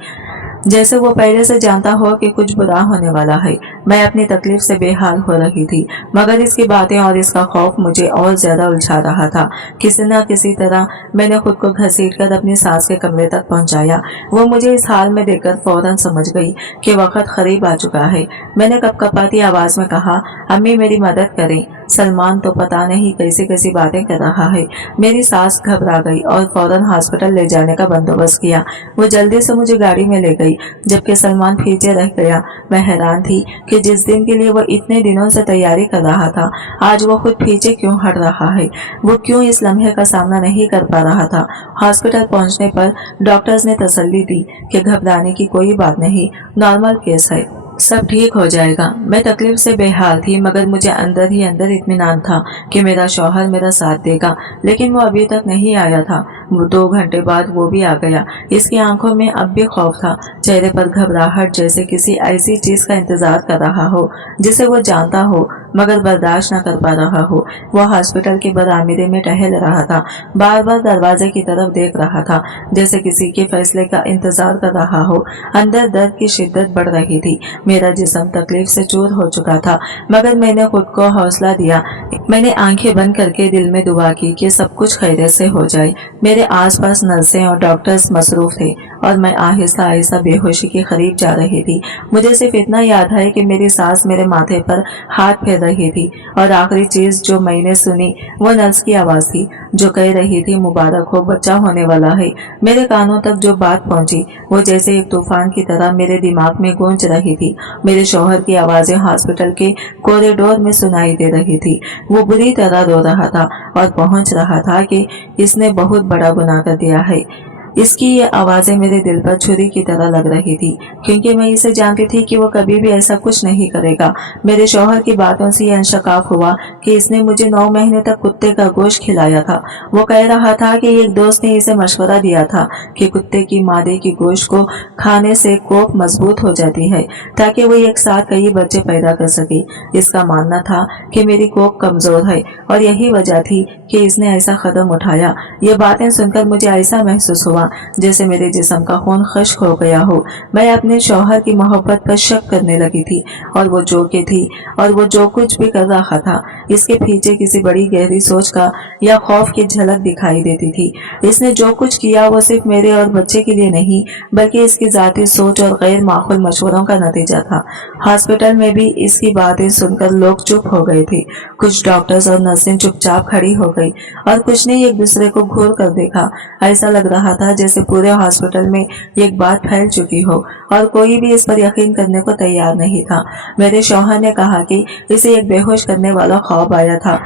जैसे वो पहले से जानता हो कि कुछ बुरा होने वाला है। मैं अपनी तकलीफ से बेहाल हो रही थी, मगर इसकी बातें और इसका खौफ मुझे और ज्यादा उलझा रहा था। किसी न किसी तरह मैंने खुद को घसीटकर अपनी सास के कमरे तक पहुंचाया। वो मुझे इस हाल में देखकर फौरन समझ गई कि वक्त करीब आ चुका है। मैंने कपकपाती आवाज में कहा, अम्मी मेरी मदद करें, सलमान तो पता नहीं कैसी कैसी बातें कर रहा है। मेरी सास घबरा गई और फौरन हॉस्पिटल ले जाने का बंदोबस्त किया। वो जल्दी से मुझे गाड़ी में ले गई, जबकि सलमान पीछे रह गया। मैं हैरान थी कि जिस दिन के लिए वो इतने दिनों से तैयारी कर रहा था, आज वो खुद पीछे क्यों हट रहा है? वो क्यों इस लम्हे का सामना नहीं कर पा रहा था? हॉस्पिटल पहुंचने पर डॉक्टर्स ने तसल्ली दी कि घबराने की कोई बात नहीं, नॉर्मल केस है। सब ठीक हो जाएगा। मैं तकलीफ से बेहाल थी, मगर मुझे अंदर ही अंदर इत्मीनान था कि मेरा शौहर मेरा साथ देगा। लेकिन वो अभी तक नहीं आया था। 2 घंटे बाद वो भी आ गया। इसकी आंखों में अब भी खौफ था, चेहरे पर घबराहट, जैसे किसी ऐसी चीज का इंतजार कर रहा हो जिसे वो जानता हो मगर बर्दाश्त न कर पा रहा हो। वो हॉस्पिटल के बरामदे में टहल रहा था, बार बार दरवाजे की तरफ देख रहा था, जैसे किसी के फैसले का इंतजार कर रहा हो। अंदर दर्द की शिद्दत बढ़ रही थी। मेरा जिस्म तकलीफ से चूर हो चुका था, मगर मैंने खुद को हौसला दिया। मैंने आंखें बंद करके दिल में दुआ की कि सब कुछ खैरियत से हो जाए। मेरे आसपास नर्सें और डॉक्टर्स मसरूफ थे और मैं आहिस्ता आहिस्ता बेहोशी के करीब जा रही थी। मुझे सिर्फ इतना याद है कि मेरी सास मेरे माथे पर हाथ फेर रही थी और आखिरी चीज जो मैंने सुनी वो नर्स की आवाज थी जो कह रही थी, मुबारक हो, बच्चा होने वाला है। मेरे कानों तक जो बात पहुंची वो जैसे एक तूफान की तरह मेरे दिमाग में गूंज रही थी। मेरे शौहर की आवाजें हॉस्पिटल के कॉरिडोर में सुनाई दे रही थी। वो बुरी तरह रो रहा था और पहुंच रहा था कि इसने बहुत बड़ा गुनाह कर दिया है। इसकी ये आवाजें मेरे दिल पर छुरी की तरह लग रही थी, क्योंकि मैं इसे जानती थी कि वो कभी भी ऐसा कुछ नहीं करेगा। मेरे शौहर की बातों से ये इंशकाफ हुआ कि इसने मुझे 9 महीने तक कुत्ते का गोश्त खिलाया था। वो कह रहा था कि एक दोस्त ने इसे मशवरा दिया था कि कुत्ते की मादे की गोश्त को खाने से कोप मजबूत हो जाती है, ताकि वो एक साथ कई बच्चे पैदा कर सके। इसका मानना था कि मेरी कोप कमजोर है और यही वजह थी कि इसने ऐसा कदम उठाया। ये बातें सुनकर मुझे ऐसा महसूस हुआ जैसे मेरे जिस्म का खून खुश्क हो गया हो। मैं अपने शौहर की मोहब्बत पर शक करने लगी थी और वो जो कुछ भी कर रहा था इसके पीछे किसी बड़ी गहरी सोच का या खौफ की झलक दिखाई देती थी। इसने जो कुछ किया वो सिर्फ मेरे और बच्चे के लिए नहीं, बल्कि इसकी जाती सोच और गैर माकूल मशवरों का नतीजा था। हॉस्पिटल में भी इसकी बातें सुनकर लोग चुप हो गए थे। कुछ डॉक्टर्स और नर्सें चुपचाप खड़ी हो गई और कुछ ने एक दूसरे को घूर कर देखा। ऐसा लग रहा था जैसे पूरे हॉस्पिटल में एक बात फैल चुकी हो और कोई भी इस पर यकीन करने को तैयार नहीं था। मेरे शौहर ने कहा कि इसे एक बेहोश करने वाला ख्वाब आया था,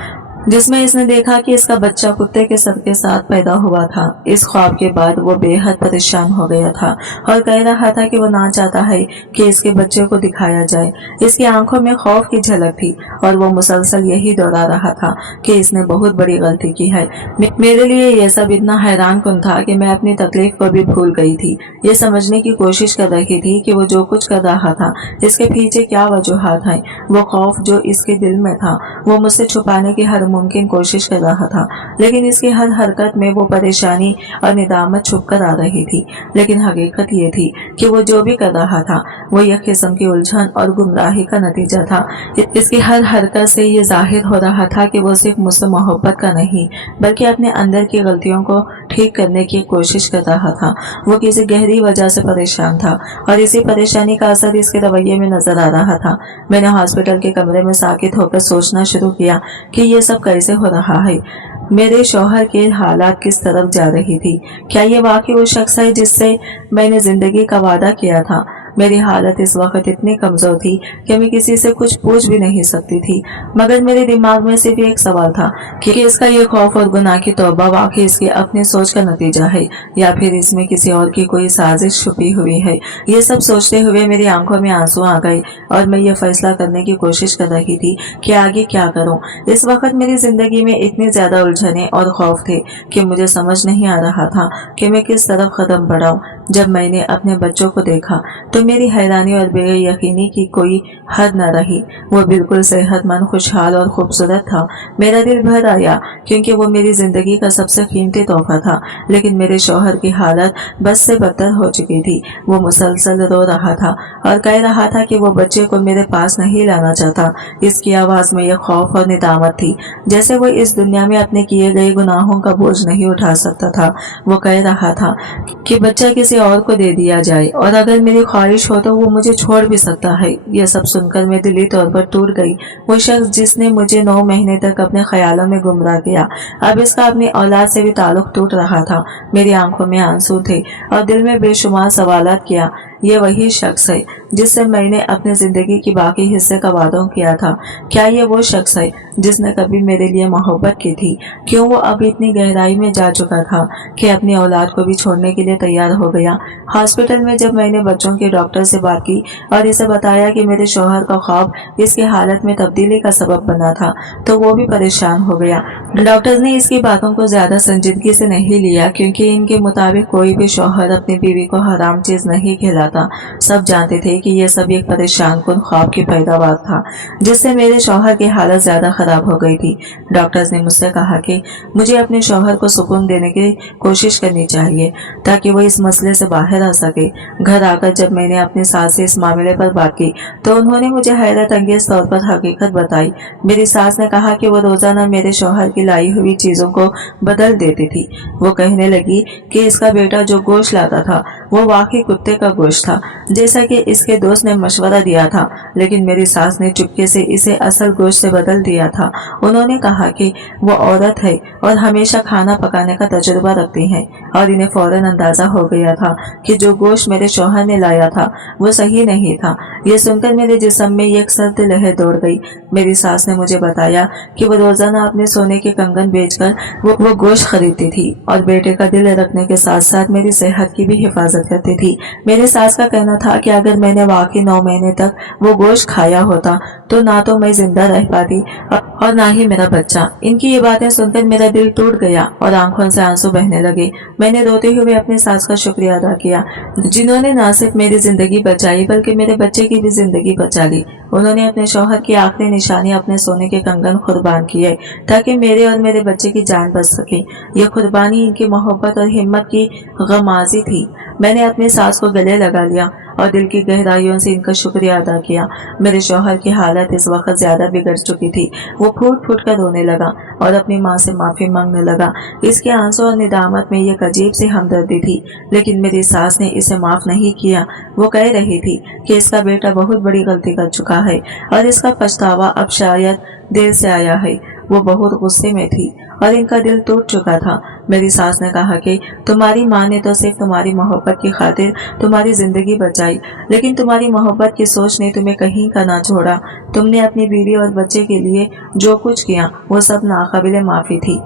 जिसमें इसने देखा कि इसका बच्चा कुत्ते के सर के साथ पैदा हुआ था। इस ख्वाब के बाद वो बेहद परेशान हो गया था और कह रहा था कि वो ना चाहता है कि इसके बच्चे को दिखाया जाए। इसकी आंखों में खौफ की झलक थी और वो मुसलसल यही दोहरा रहा था कि इसने बहुत बड़ी गलती की है। मेरे लिए ये सब इतना हैरान कुन था कि मैं अपनी तकलीफ को भी भूल गई थी। ये समझने की कोशिश कर रही थी कि वो जो कुछ कर रहा था इसके पीछे क्या वजूहात हैं। वो खौफ जो इसके दिल में था वो मुझसे छुपाने की हर मुमकिन कोशिश कर रहा था, लेकिन इसकी हर हरकत में वो परेशानी और निदामत छुप कर आ रही थी। लेकिन हकीकत ये थी कि वो जो भी कर रहा था वो एक किस्म की उलझन और गुमराही का नतीजा था। इसकी हर हरकत से ये जाहिर हो रहा था कि वो सिर्फ मुझसे मोहब्बत का नहीं, बल्कि अपने अंदर की गलतियों को ठीक करने की कोशिश कर रहा था। वो किसी गहरी वजह से परेशान था और इसी परेशानी का असर इसके रवैये में नजर आ रहा था। मैंने हॉस्पिटल के कमरे में साकित होकर सोचना शुरू किया कि ये सब कैसे हो रहा है। मेरे शौहर के हालात किस तरफ जा रही थी। क्या ये वाकई वो शख्स है जिससे मैंने जिंदगी का वादा किया था। मेरी हालत इस वक्त इतनी कमजोर थी कि मैं किसी से कुछ पूछ भी नहीं सकती थी, मगर मेरे दिमाग में सिर्फ एक सवाल था कि इसका ये खौफ और गुनाह की तौबा वाकई इसकी अपनी सोच का नतीजा है या फिर इसमें किसी और की कोई साजिश छुपी हुई है। ये सब सोचते हुए मेरी आंखों में आंसू आ गए और मैं ये फैसला करने की कोशिश कर रही थी कि आगे क्या करूं। इस वक्त मेरी जिंदगी में इतनी ज्यादा उलझने और खौफ थे कि मुझे समझ नहीं आ रहा था कि मैं किस तरफ कदम बढ़ाऊं। जब मैंने अपने बच्चों को देखा तो मेरी हैरानी और बेयकीनी की कोई हद न रही। वो बिल्कुल सेहतमंद, खुशहाल और खूबसूरत था। मेरा दिल भर आया क्योंकि वो मेरी जिंदगी का सबसे कीमती तोहफा था। लेकिन मेरे शौहर की हालत बस से बदतर हो चुकी थी। वो मुसलसल रो रहा था और कह रहा था कि वो बच्चे को मेरे पास नहीं लाना चाहता। इसकी आवाज में यह खौफ और निदामत थी, जैसे वो इस दुनिया में अपने किए गए गुनाहों का बोझ नहीं उठा सकता था। वो कह रहा था कि बच्चा किसी और को दे दिया जाए और अगर मेरी ख्वाहिश हो तो वो मुझे छोड़ भी सकता है। यह सब सुनकर मैं दिली तौर पर टूट गई। वो शख्स जिसने मुझे 9 महीने तक अपने ख्यालों में गुमराह किया, अब इसका अपनी औलाद से भी ताल्लुक टूट रहा था। मेरी आंखों में आंसू थे और दिल में बेशुमार सवालात किया। ये वही शख्स है जिससे मैंने अपने जिंदगी की बाकी हिस्से का वादा किया था। क्या ये वो शख्स है जिसने कभी मेरे लिए मोहब्बत की थी। क्यों वो अब इतनी गहराई में जा चुका था कि अपनी औलाद को भी छोड़ने के लिए तैयार हो गया। लिया। हॉस्पिटल में जब मैंने बच्चों के डॉक्टर से बात की और इसे बताया कि मेरे शौहर का ख्वाब इसकी हालत में तब्दीली का सबब बना था, तो वो भी परेशान हो गया। डॉक्टर ने इसकी बातों को ज्यादा संजीदगी से नहीं लिया, क्योंकि इनके मुताबिक कोई भी शौहर अपनी बीवी को हराम चीज नहीं खिलाता। सब जानते थे कि यह सब एक परेशान कुन ख्वाब की पैदावार था, जिससे मेरे शौहर की हालत ज्यादा खराब हो गई थी। डॉक्टर्स ने मुझसे कहा कि मुझे अपने शौहर को सुकून देने की कोशिश करनी चाहिए ताकि वो इस मसले से बाहर आ सके। घर आकर जब मैंने अपनी सास से इस मामले पर बात की तो उन्होंने मुझे हैरत अंगेज तौर पर हकीकत बताई। मेरी सास ने कहा कि वो रोजाना मेरे शौहर की लाई हुई चीजों को बदल देती थी। वो कहने लगी कि इसका बेटा जो गोश्त लाता था वो वाकई कुत्ते का गोश्त था, जैसा कि इसके दोस्त ने मशवरा दिया था, लेकिन मेरी सास ने चुपके से इसे असल गोश्त से बदल दिया था। उन्होंने कहा कि वो औरत है और हमेशा खाना पकाने का तजुर्बा रखती है और इन्हें फौरन अंदाजा हो गया था कि जो गोश्त मेरे शौहर ने लाया था वो सही नहीं था। ये सुनकर मेरे जिस्म में एक सर्द लहर दौड़ गई। मेरी सास ने मुझे बताया कि वो रोजाना अपने सोने के कंगन बेचकर वो गोश्त खरीदती थी और बेटे का दिल रखने के साथ साथ मेरी सेहत की भी हिफाजत करती थी। मेरी सास का कहना था कि अगर मैंने वाकई 9 महीने तक वो गोश्त खाया होता तो ना तो मैं जिंदा रह पाती और ना ही मेरा बच्चा। इनकी ये बातें सुनकर मेरा दिल टूट गया और आंखों से आंसू बहने लगे। मैंने रोते हुए अपनी सास का शुक्रिया अदा किया, जिन्होंने न सिर्फ मेरी जिंदगी बचाई बल्कि मेरे बच्चे की भी जिंदगी बचा ली। उन्होंने अपने शौहर की आखिरी निशानी अपने सोने के कंगन कुर्बान किए ताकि मेरे और मेरे बच्चे की जान बच सके। ये कुर्बानी इनकी मोहब्बत और हिम्मत की गमाजी थी। मैंने अपनी सास को गले लगा लिया और दिल की गहराइयों से इनका शुक्रिया अदा किया। मेरे शौहर की हालत इस वक्त ज्यादा बिगड़ चुकी थी। वो फूट फूट कर रोने लगा और अपनी माँ से माफी मांगने लगा। इसके आंसू और निदामत में एक अजीब सी हमदर्दी थी, लेकिन मेरी सास ने इसे माफ नहीं किया। वो कह रही थी कि इसका बेटा बहुत बड़ी गलती कर चुका है और इसका पछतावा अब शायद देर से आया है। वो बहुत गुस्से में थी और इनका दिल टूट चुका था। मेरी सास ने कहा कि तुम्हारी माँ ने तो सिर्फ तुम्हारी मोहब्बत की खातिर तुम्हारी जिंदगी बचाई, लेकिन तुम्हारी मोहब्बत की सोच ने तुम्हें कहीं का ना छोड़ा। तुमने अपनी बीवी और बच्चे के लिए जो कुछ किया वो सब नाकाबिले माफी थी।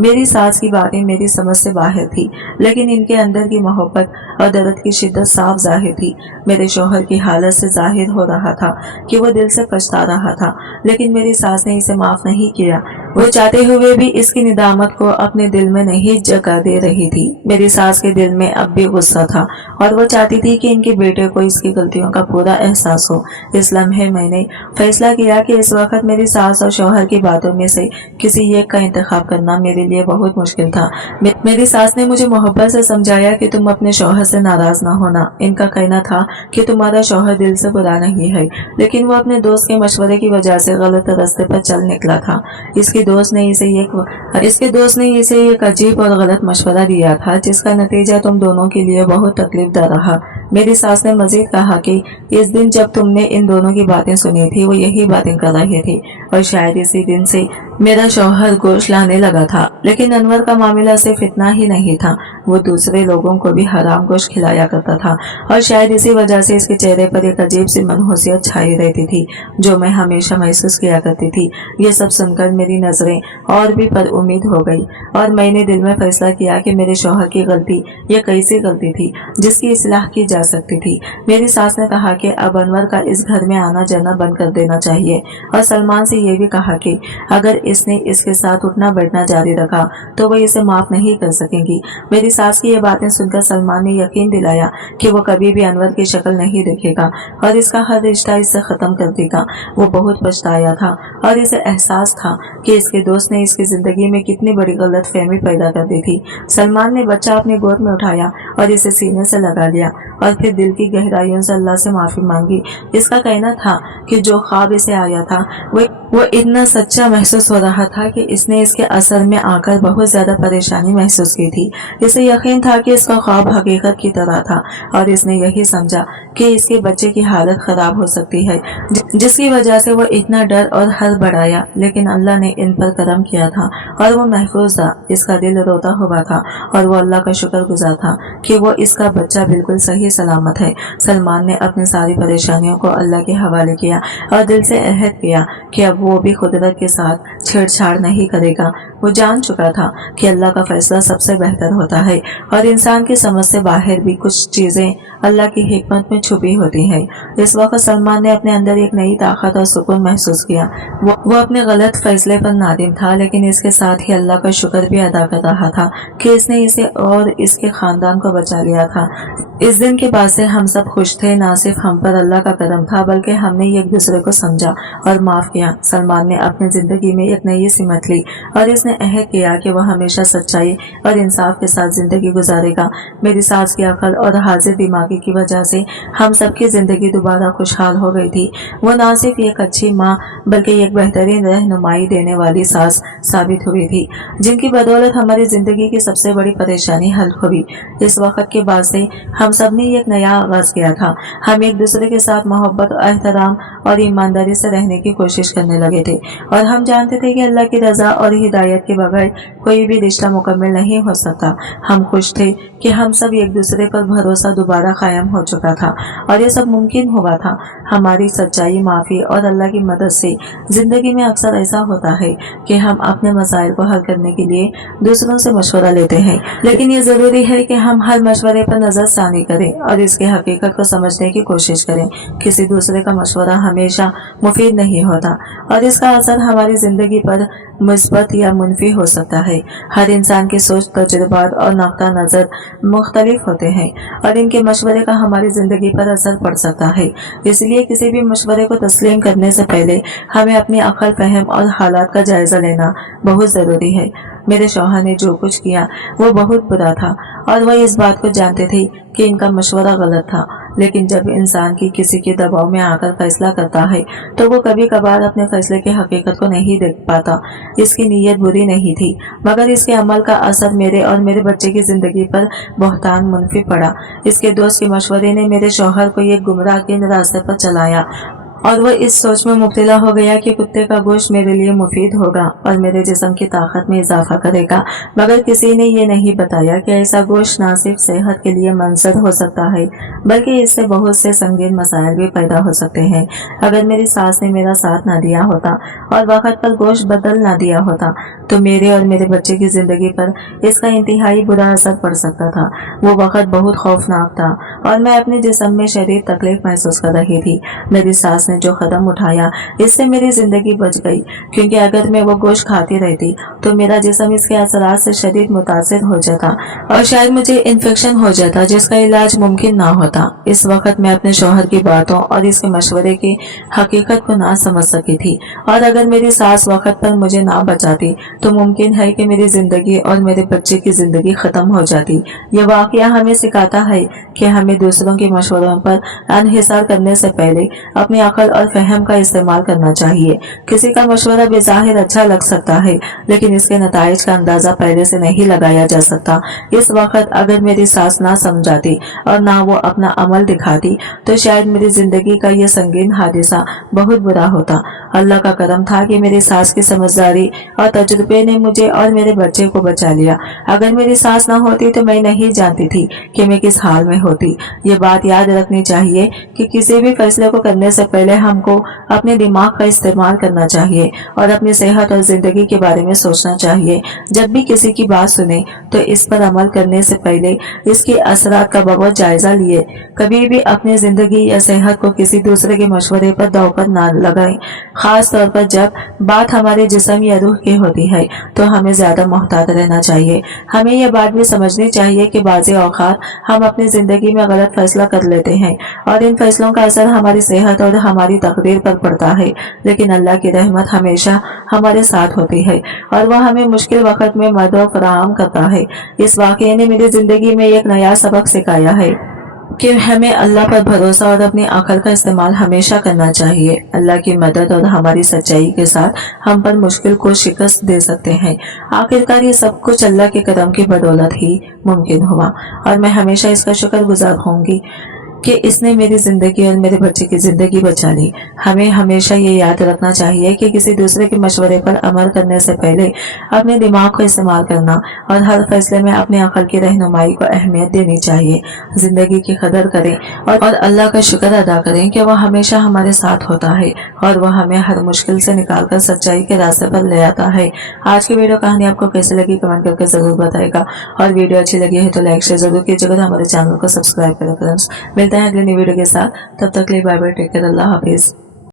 मेरी सास की बातें मेरी समझ से बाहर थी, लेकिन इनके अंदर की मोहब्बत और दर्द की शिद्दत साफ जाहिर थी। मेरे शौहर की हालत से जाहिर हो रहा था कि वो दिल से पछता रहा था, लेकिन मेरी सास ने इसे माफ नहीं किया। वो चाहते हुए भी इसकी निदामत को अपने दिल में नहीं जगह दे रही थी। मेरी सास के दिल में अब भी गुस्सा था और वो चाहती थी कि इनके बेटे को इसकी गलतियों का पूरा एहसास हो। इस लम्हे मैंने फैसला किया कि इस वक्त मेरी सास और शौहर की बातों में से किसी एक का इंतखाब करना मेरे लिए बहुत मुश्किल था। मेरी सास ने मुझे मोहब्बत से समझाया कि तुम अपने शौहर से नाराज ना होना। इनका कहना था कि तुम्हारा शौहर दिल से बुरा नहीं है, लेकिन वो अपने दोस्त के मशवरे की वजह से गलत रास्ते पर चल निकला था। इसके दोस्त ने इसे एक अजीब और गलत मशवरा दिया था, जिसका नतीजा तुम दोनों के लिए बहुत तकलीफदार रहा। मेरी सास ने मजीद कहा कि इस दिन जब तुमने इन दोनों की बातें सुनी थी वो यही बातें कर रहे थे और शायद इसी दिन से मेरा शौहर गोश्त लाने लगा था। लेकिन अनवर का मामला सिर्फ इतना ही नहीं था, वो दूसरे लोगों को भी हराम गोश्त खिलाया करता था और शायद इसी वजह से इसके चेहरे पर एक अजीब सी मनहूसियत छाई रहती थी जो मैं हमेशा महसूस किया करती थी। ये सब सुनकर मेरी नजरें और भी पर उम्मीद हो गई और मैंने दिल में फैसला किया कि मेरे शौहर की गलती ये कैसी गलती थी जिसकी इस्लाह की जा सकती थी। मेरी सास ने कहा कि अब अनवर का इस घर में आना जाना बंद कर देना चाहिए और सलमान से ये भी कहा कि अगर इसने इसके साथ उठना बैठना जारी रखा तो वह इसे माफ नहीं कर सकेंगी। मेरी सास की ये बातें सुनकर सलमान ने यकीन दिलाया कि वो कभी भी अनवर की शक्ल नहीं देखेगा और इसका हर रिश्ता इससे खत्म कर देगा। वो बहुत पछताया था और इसे एहसास था कि इसके दोस्त ने इसकी जिंदगी में कितनी बड़ी गलत फहमी पैदा कर दी थी। सलमान ने बच्चा अपनी गोद में उठाया और इसे सीने से लगा लिया और फिर दिल की गहराइयों से अल्लाह से माफी मांगी। इसका कहना था कि जो ख्वाब इसे आया था वो इतना सच्चा महसूस हो रहा था कि इसने इसके असर में आकर बहुत ज्यादा परेशानी महसूस की थी। इसे यकीन था कि इसका ख्वाब हकीकत की तरह था और इसने यही समझा कि इसके बच्चे की हालत खराब हो सकती है, जिसकी वजह से वो इतना डर और हर बढ़ाया। लेकिन अल्लाह ने इन पर करम किया था और वो महफूज था। इसका दिल रोता हुआ था और वो अल्लाह का शुक्रगुजार था कि वो इसका बच्चा बिल्कुल सही सलामत है। सलमान ने अपनी सारी परेशानियों को अल्लाह के हवाले किया और दिल से अहद किया कि अब वो भी कुदरत के साथ छेड़छाड़ नहीं करेगा। वो जान चुका था कि अल्लाह का फैसला सबसे बेहतर होता है और इंसान की समझ से बाहर भी कुछ चीजें अल्लाह की हिकमत में छुपी होती है। इस वक्त सलमान ने अपने अंदर एक नई ताकत और सुकून महसूस किया। वो अपने गलत फैसले पर नादिम था, लेकिन इसके साथ ही अल्लाह का शुक्र भी अदा कर रहा था कि इसने इसे और इसके खानदान को बचा लिया था। इस दिन के बाद से हम सब खुश थे। ना सिर्फ हम पर अल्लाह का करम था, बल्कि हमने एक दूसरे को समझा और माफ किया। सलमान ने अपनी जिंदगी में एक नई सिमत ली और इसने अहद किया कि वह हमेशा सच्चाई और इंसाफ के साथ जिंदगी गुजारेगा। मेरी सास की अकल और हाजिर दिमागी की वजह से हम सबकी जिंदगी दोबारा खुशहाल हो गई थी। वो ना सिर्फ एक अच्छी माँ बल्कि एक बेहतरीन रहनुमाई देने वाली सास साबित हुई थी, जिनकी बदौलत हमारी जिंदगी की सबसे बड़ी परेशानी हल हुई। इस वक्त के बाद से हम सब ने एक नया आगाज किया था। हम एक दूसरे के साथ मोहब्बत, एहतराम और ईमानदारी से रहने की कोशिश करने लगे थे और हम जानते थे कि अल्लाह की रजा और हिदायत के बगैर कोई भी रिश्ता मुकम्मल नहीं हो सकता। हम खुश थे कि हम सब एक दूसरे पर भरोसा दोबारा कायम हो चुका था और ये सब मुमकिन हुआ था हमारी सच्चाई, माफी और अल्लाह की मदद से। जिंदगी में अक्सर ऐसा होता है कि हम अपने मसाइल को हल करने के लिए दूसरों से मशवरा लेते हैं, लेकिन ये जरूरी है कि हम हर मशवरे पर नजरसानी करें और इसके हकीकत को समझने की कोशिश करें। किसी दूसरे का मशवरा हमेशा मुफीद नहीं होता और इसका असर हमारी जिंदगी पर मुस्बत या मुनफी हो सकता है। हर इंसान की सोच, तजुर्बात और नुक्ता नजर मुख्तलिफ होते हैं और इनके मशवरे का हमारी जिंदगी पर असर पड़ सकता है। इसलिए किसी भी मशवरे को तस्लीम करने से पहले हमें अपनी अकल, फहम और हालात का जायजा लेना बहुत जरूरी है। मेरे शौहर ने जो कुछ किया वो बहुत बुरा था और वह इस बात को जानते थे कि इनका मशवरा गलत था, लेकिन जब इंसान की किसी के दबाव में आकर फैसला करता है तो वो कभी कभार अपने फैसले की हकीकत को नहीं देख पाता। इसकी नीयत बुरी नहीं थी, मगर इसके अमल का असर मेरे और मेरे बच्चे की जिंदगी पर बहुतान मुनफी पड़ा। इसके दोस्त के मशवरे ने मेरे शौहर को एक गुमराह के रास्ते पर चलाया और वो इस सोच में मुब्तला हो गया कि कुत्ते का गोश्त मेरे लिए मुफीद होगा और मेरे जिस्म की ताकत में इजाफा करेगा, मगर किसी ने ये नहीं बताया कि ऐसा गोश्त न सिर्फ सेहत के लिए मंसद हो सकता है, बल्कि इससे बहुत से संगीन मसाइल भी पैदा हो सकते हैं। अगर मेरी सास ने मेरा साथ न दिया होता और वक्त पर गोश्त बदल न दिया होता तो मेरे और मेरे बच्चे की जिंदगी पर इसका इंतहाई बुरा असर पड़ सकता था। वो वक्त बहुत खौफनाक था और मैं अपने जिस्म में शदीद तकलीफ महसूस कर रही थी। मेरी सास ने जो कदम उठाया इससे मेरी जिंदगी बच गई, क्योंकि अगर मैं वो गोश्त खाती रहती तो मेरा जिस्म इसके असरात से शदीद मुतासिर हो जाता और शायद मुझे इन्फेक्शन हो जाता जिसका इलाज मुमकिन ना होता। इस वक्त मैं अपने शौहर की बातों और इसके मशवरे की हकीकत को ना समझ सकी थी और अगर मेरी सास वक्त पर मुझे ना बचाती तो मुमकिन है कि मेरी जिंदगी और मेरे बच्चे की जिंदगी खत्म हो जाती। ये वाकया हमें सिखाता है कि हमें दूसरों के मशवरों पर अनहिसार करने से पहले अपनी अकल और फहम का इस्तेमाल करना चाहिए। किसी का मशवरा बेज़ाहिर अच्छा लग सकता है, लेकिन इसके नताइज का अंदाजा पहले से नहीं लगाया जा सकता। इस वक्त अगर मेरी सास ना समझाती और ना वो अपना अमल दिखाती तो शायद मेरी जिंदगी का ये संगीन हादिसा बहुत बुरा होता। अल्लाह का करम था कि मेरी सास की समझदारी और तजुर्बे ने मुझे और मेरे बच्चे को बचा लिया। अगर मेरी सास ना होती तो मैं नहीं जानती थी कि मैं किस हाल में होती। ये बात याद रखनी चाहिए कि किसी भी फैसले को करने से पहले हमको अपने दिमाग का इस्तेमाल करना चाहिए और अपनी सेहत और जिंदगी के बारे में सोचना चाहिए। जब भी किसी की बात सुने तो इस पर अमल करने से पहले इसके असरात का बगौर जायजा लिए। कभी भी अपनी जिंदगी या सेहत को किसी दूसरे के मशवरे पर दौकर ना लगाएं, खास तौर पर जब बात हमारे जिस्म या रूह की होती है तो हमें ज्यादा मोहतात रहना चाहिए। हमें यह बात भी समझनी चाहिए कि बाज़ औक़ात हम अपनी जिंदगी में गलत फैसला कर लेते हैं और इन फैसलों का असर हमारी सेहत और हमारी तकदीर पर पड़ता है, लेकिन अल्लाह की रहमत हमेशा हमारे साथ होती है और वह हमें मुश्किल वक्त में मदद फराहम करता है। इस वाक़ये ने मेरी जिंदगी में एक नया सबक सिखाया है कि हमें अल्लाह पर भरोसा और अपनी अकल का इस्तेमाल हमेशा करना चाहिए। अल्लाह की मदद और हमारी सच्चाई के साथ हम पर मुश्किल को शिकस्त दे सकते हैं। आखिरकार ये सब कुछ अल्लाह के करम की बदौलत ही मुमकिन हुआ और मैं हमेशा इसका शुक्रगुजार होंगी कि इसने मेरी जिंदगी और मेरे बच्चे की जिंदगी बचा ली। हमें हमेशा ये याद रखना चाहिए कि किसी दूसरे के मशवरे पर अमल करने से पहले अपने दिमाग को इस्तेमाल करना और हर फैसले में अपने अकल की रहनुमाई को अहमियत देनी चाहिए। जिंदगी की कदर करें और अल्लाह का शुक्र अदा करें कि वह हमेशा हमारे साथ होता है और वह हमें हर मुश्किल से निकालकर सच्चाई के रास्ते पर ले आता है। आज की वीडियो कहानी आपको कैसी लगी कमेंट करके जरूर बताएगा और वीडियो अच्छी लगी है तो लाइक शेयर जरूर कीजिएगा, हमारे चैनल को सब्सक्राइब करें फ्रेंड्स। मिलते हैं अगले नई वीडियो के साथ, तब तक के लिए बाय बाय, टेक केयर, अल्लाह हाफिज।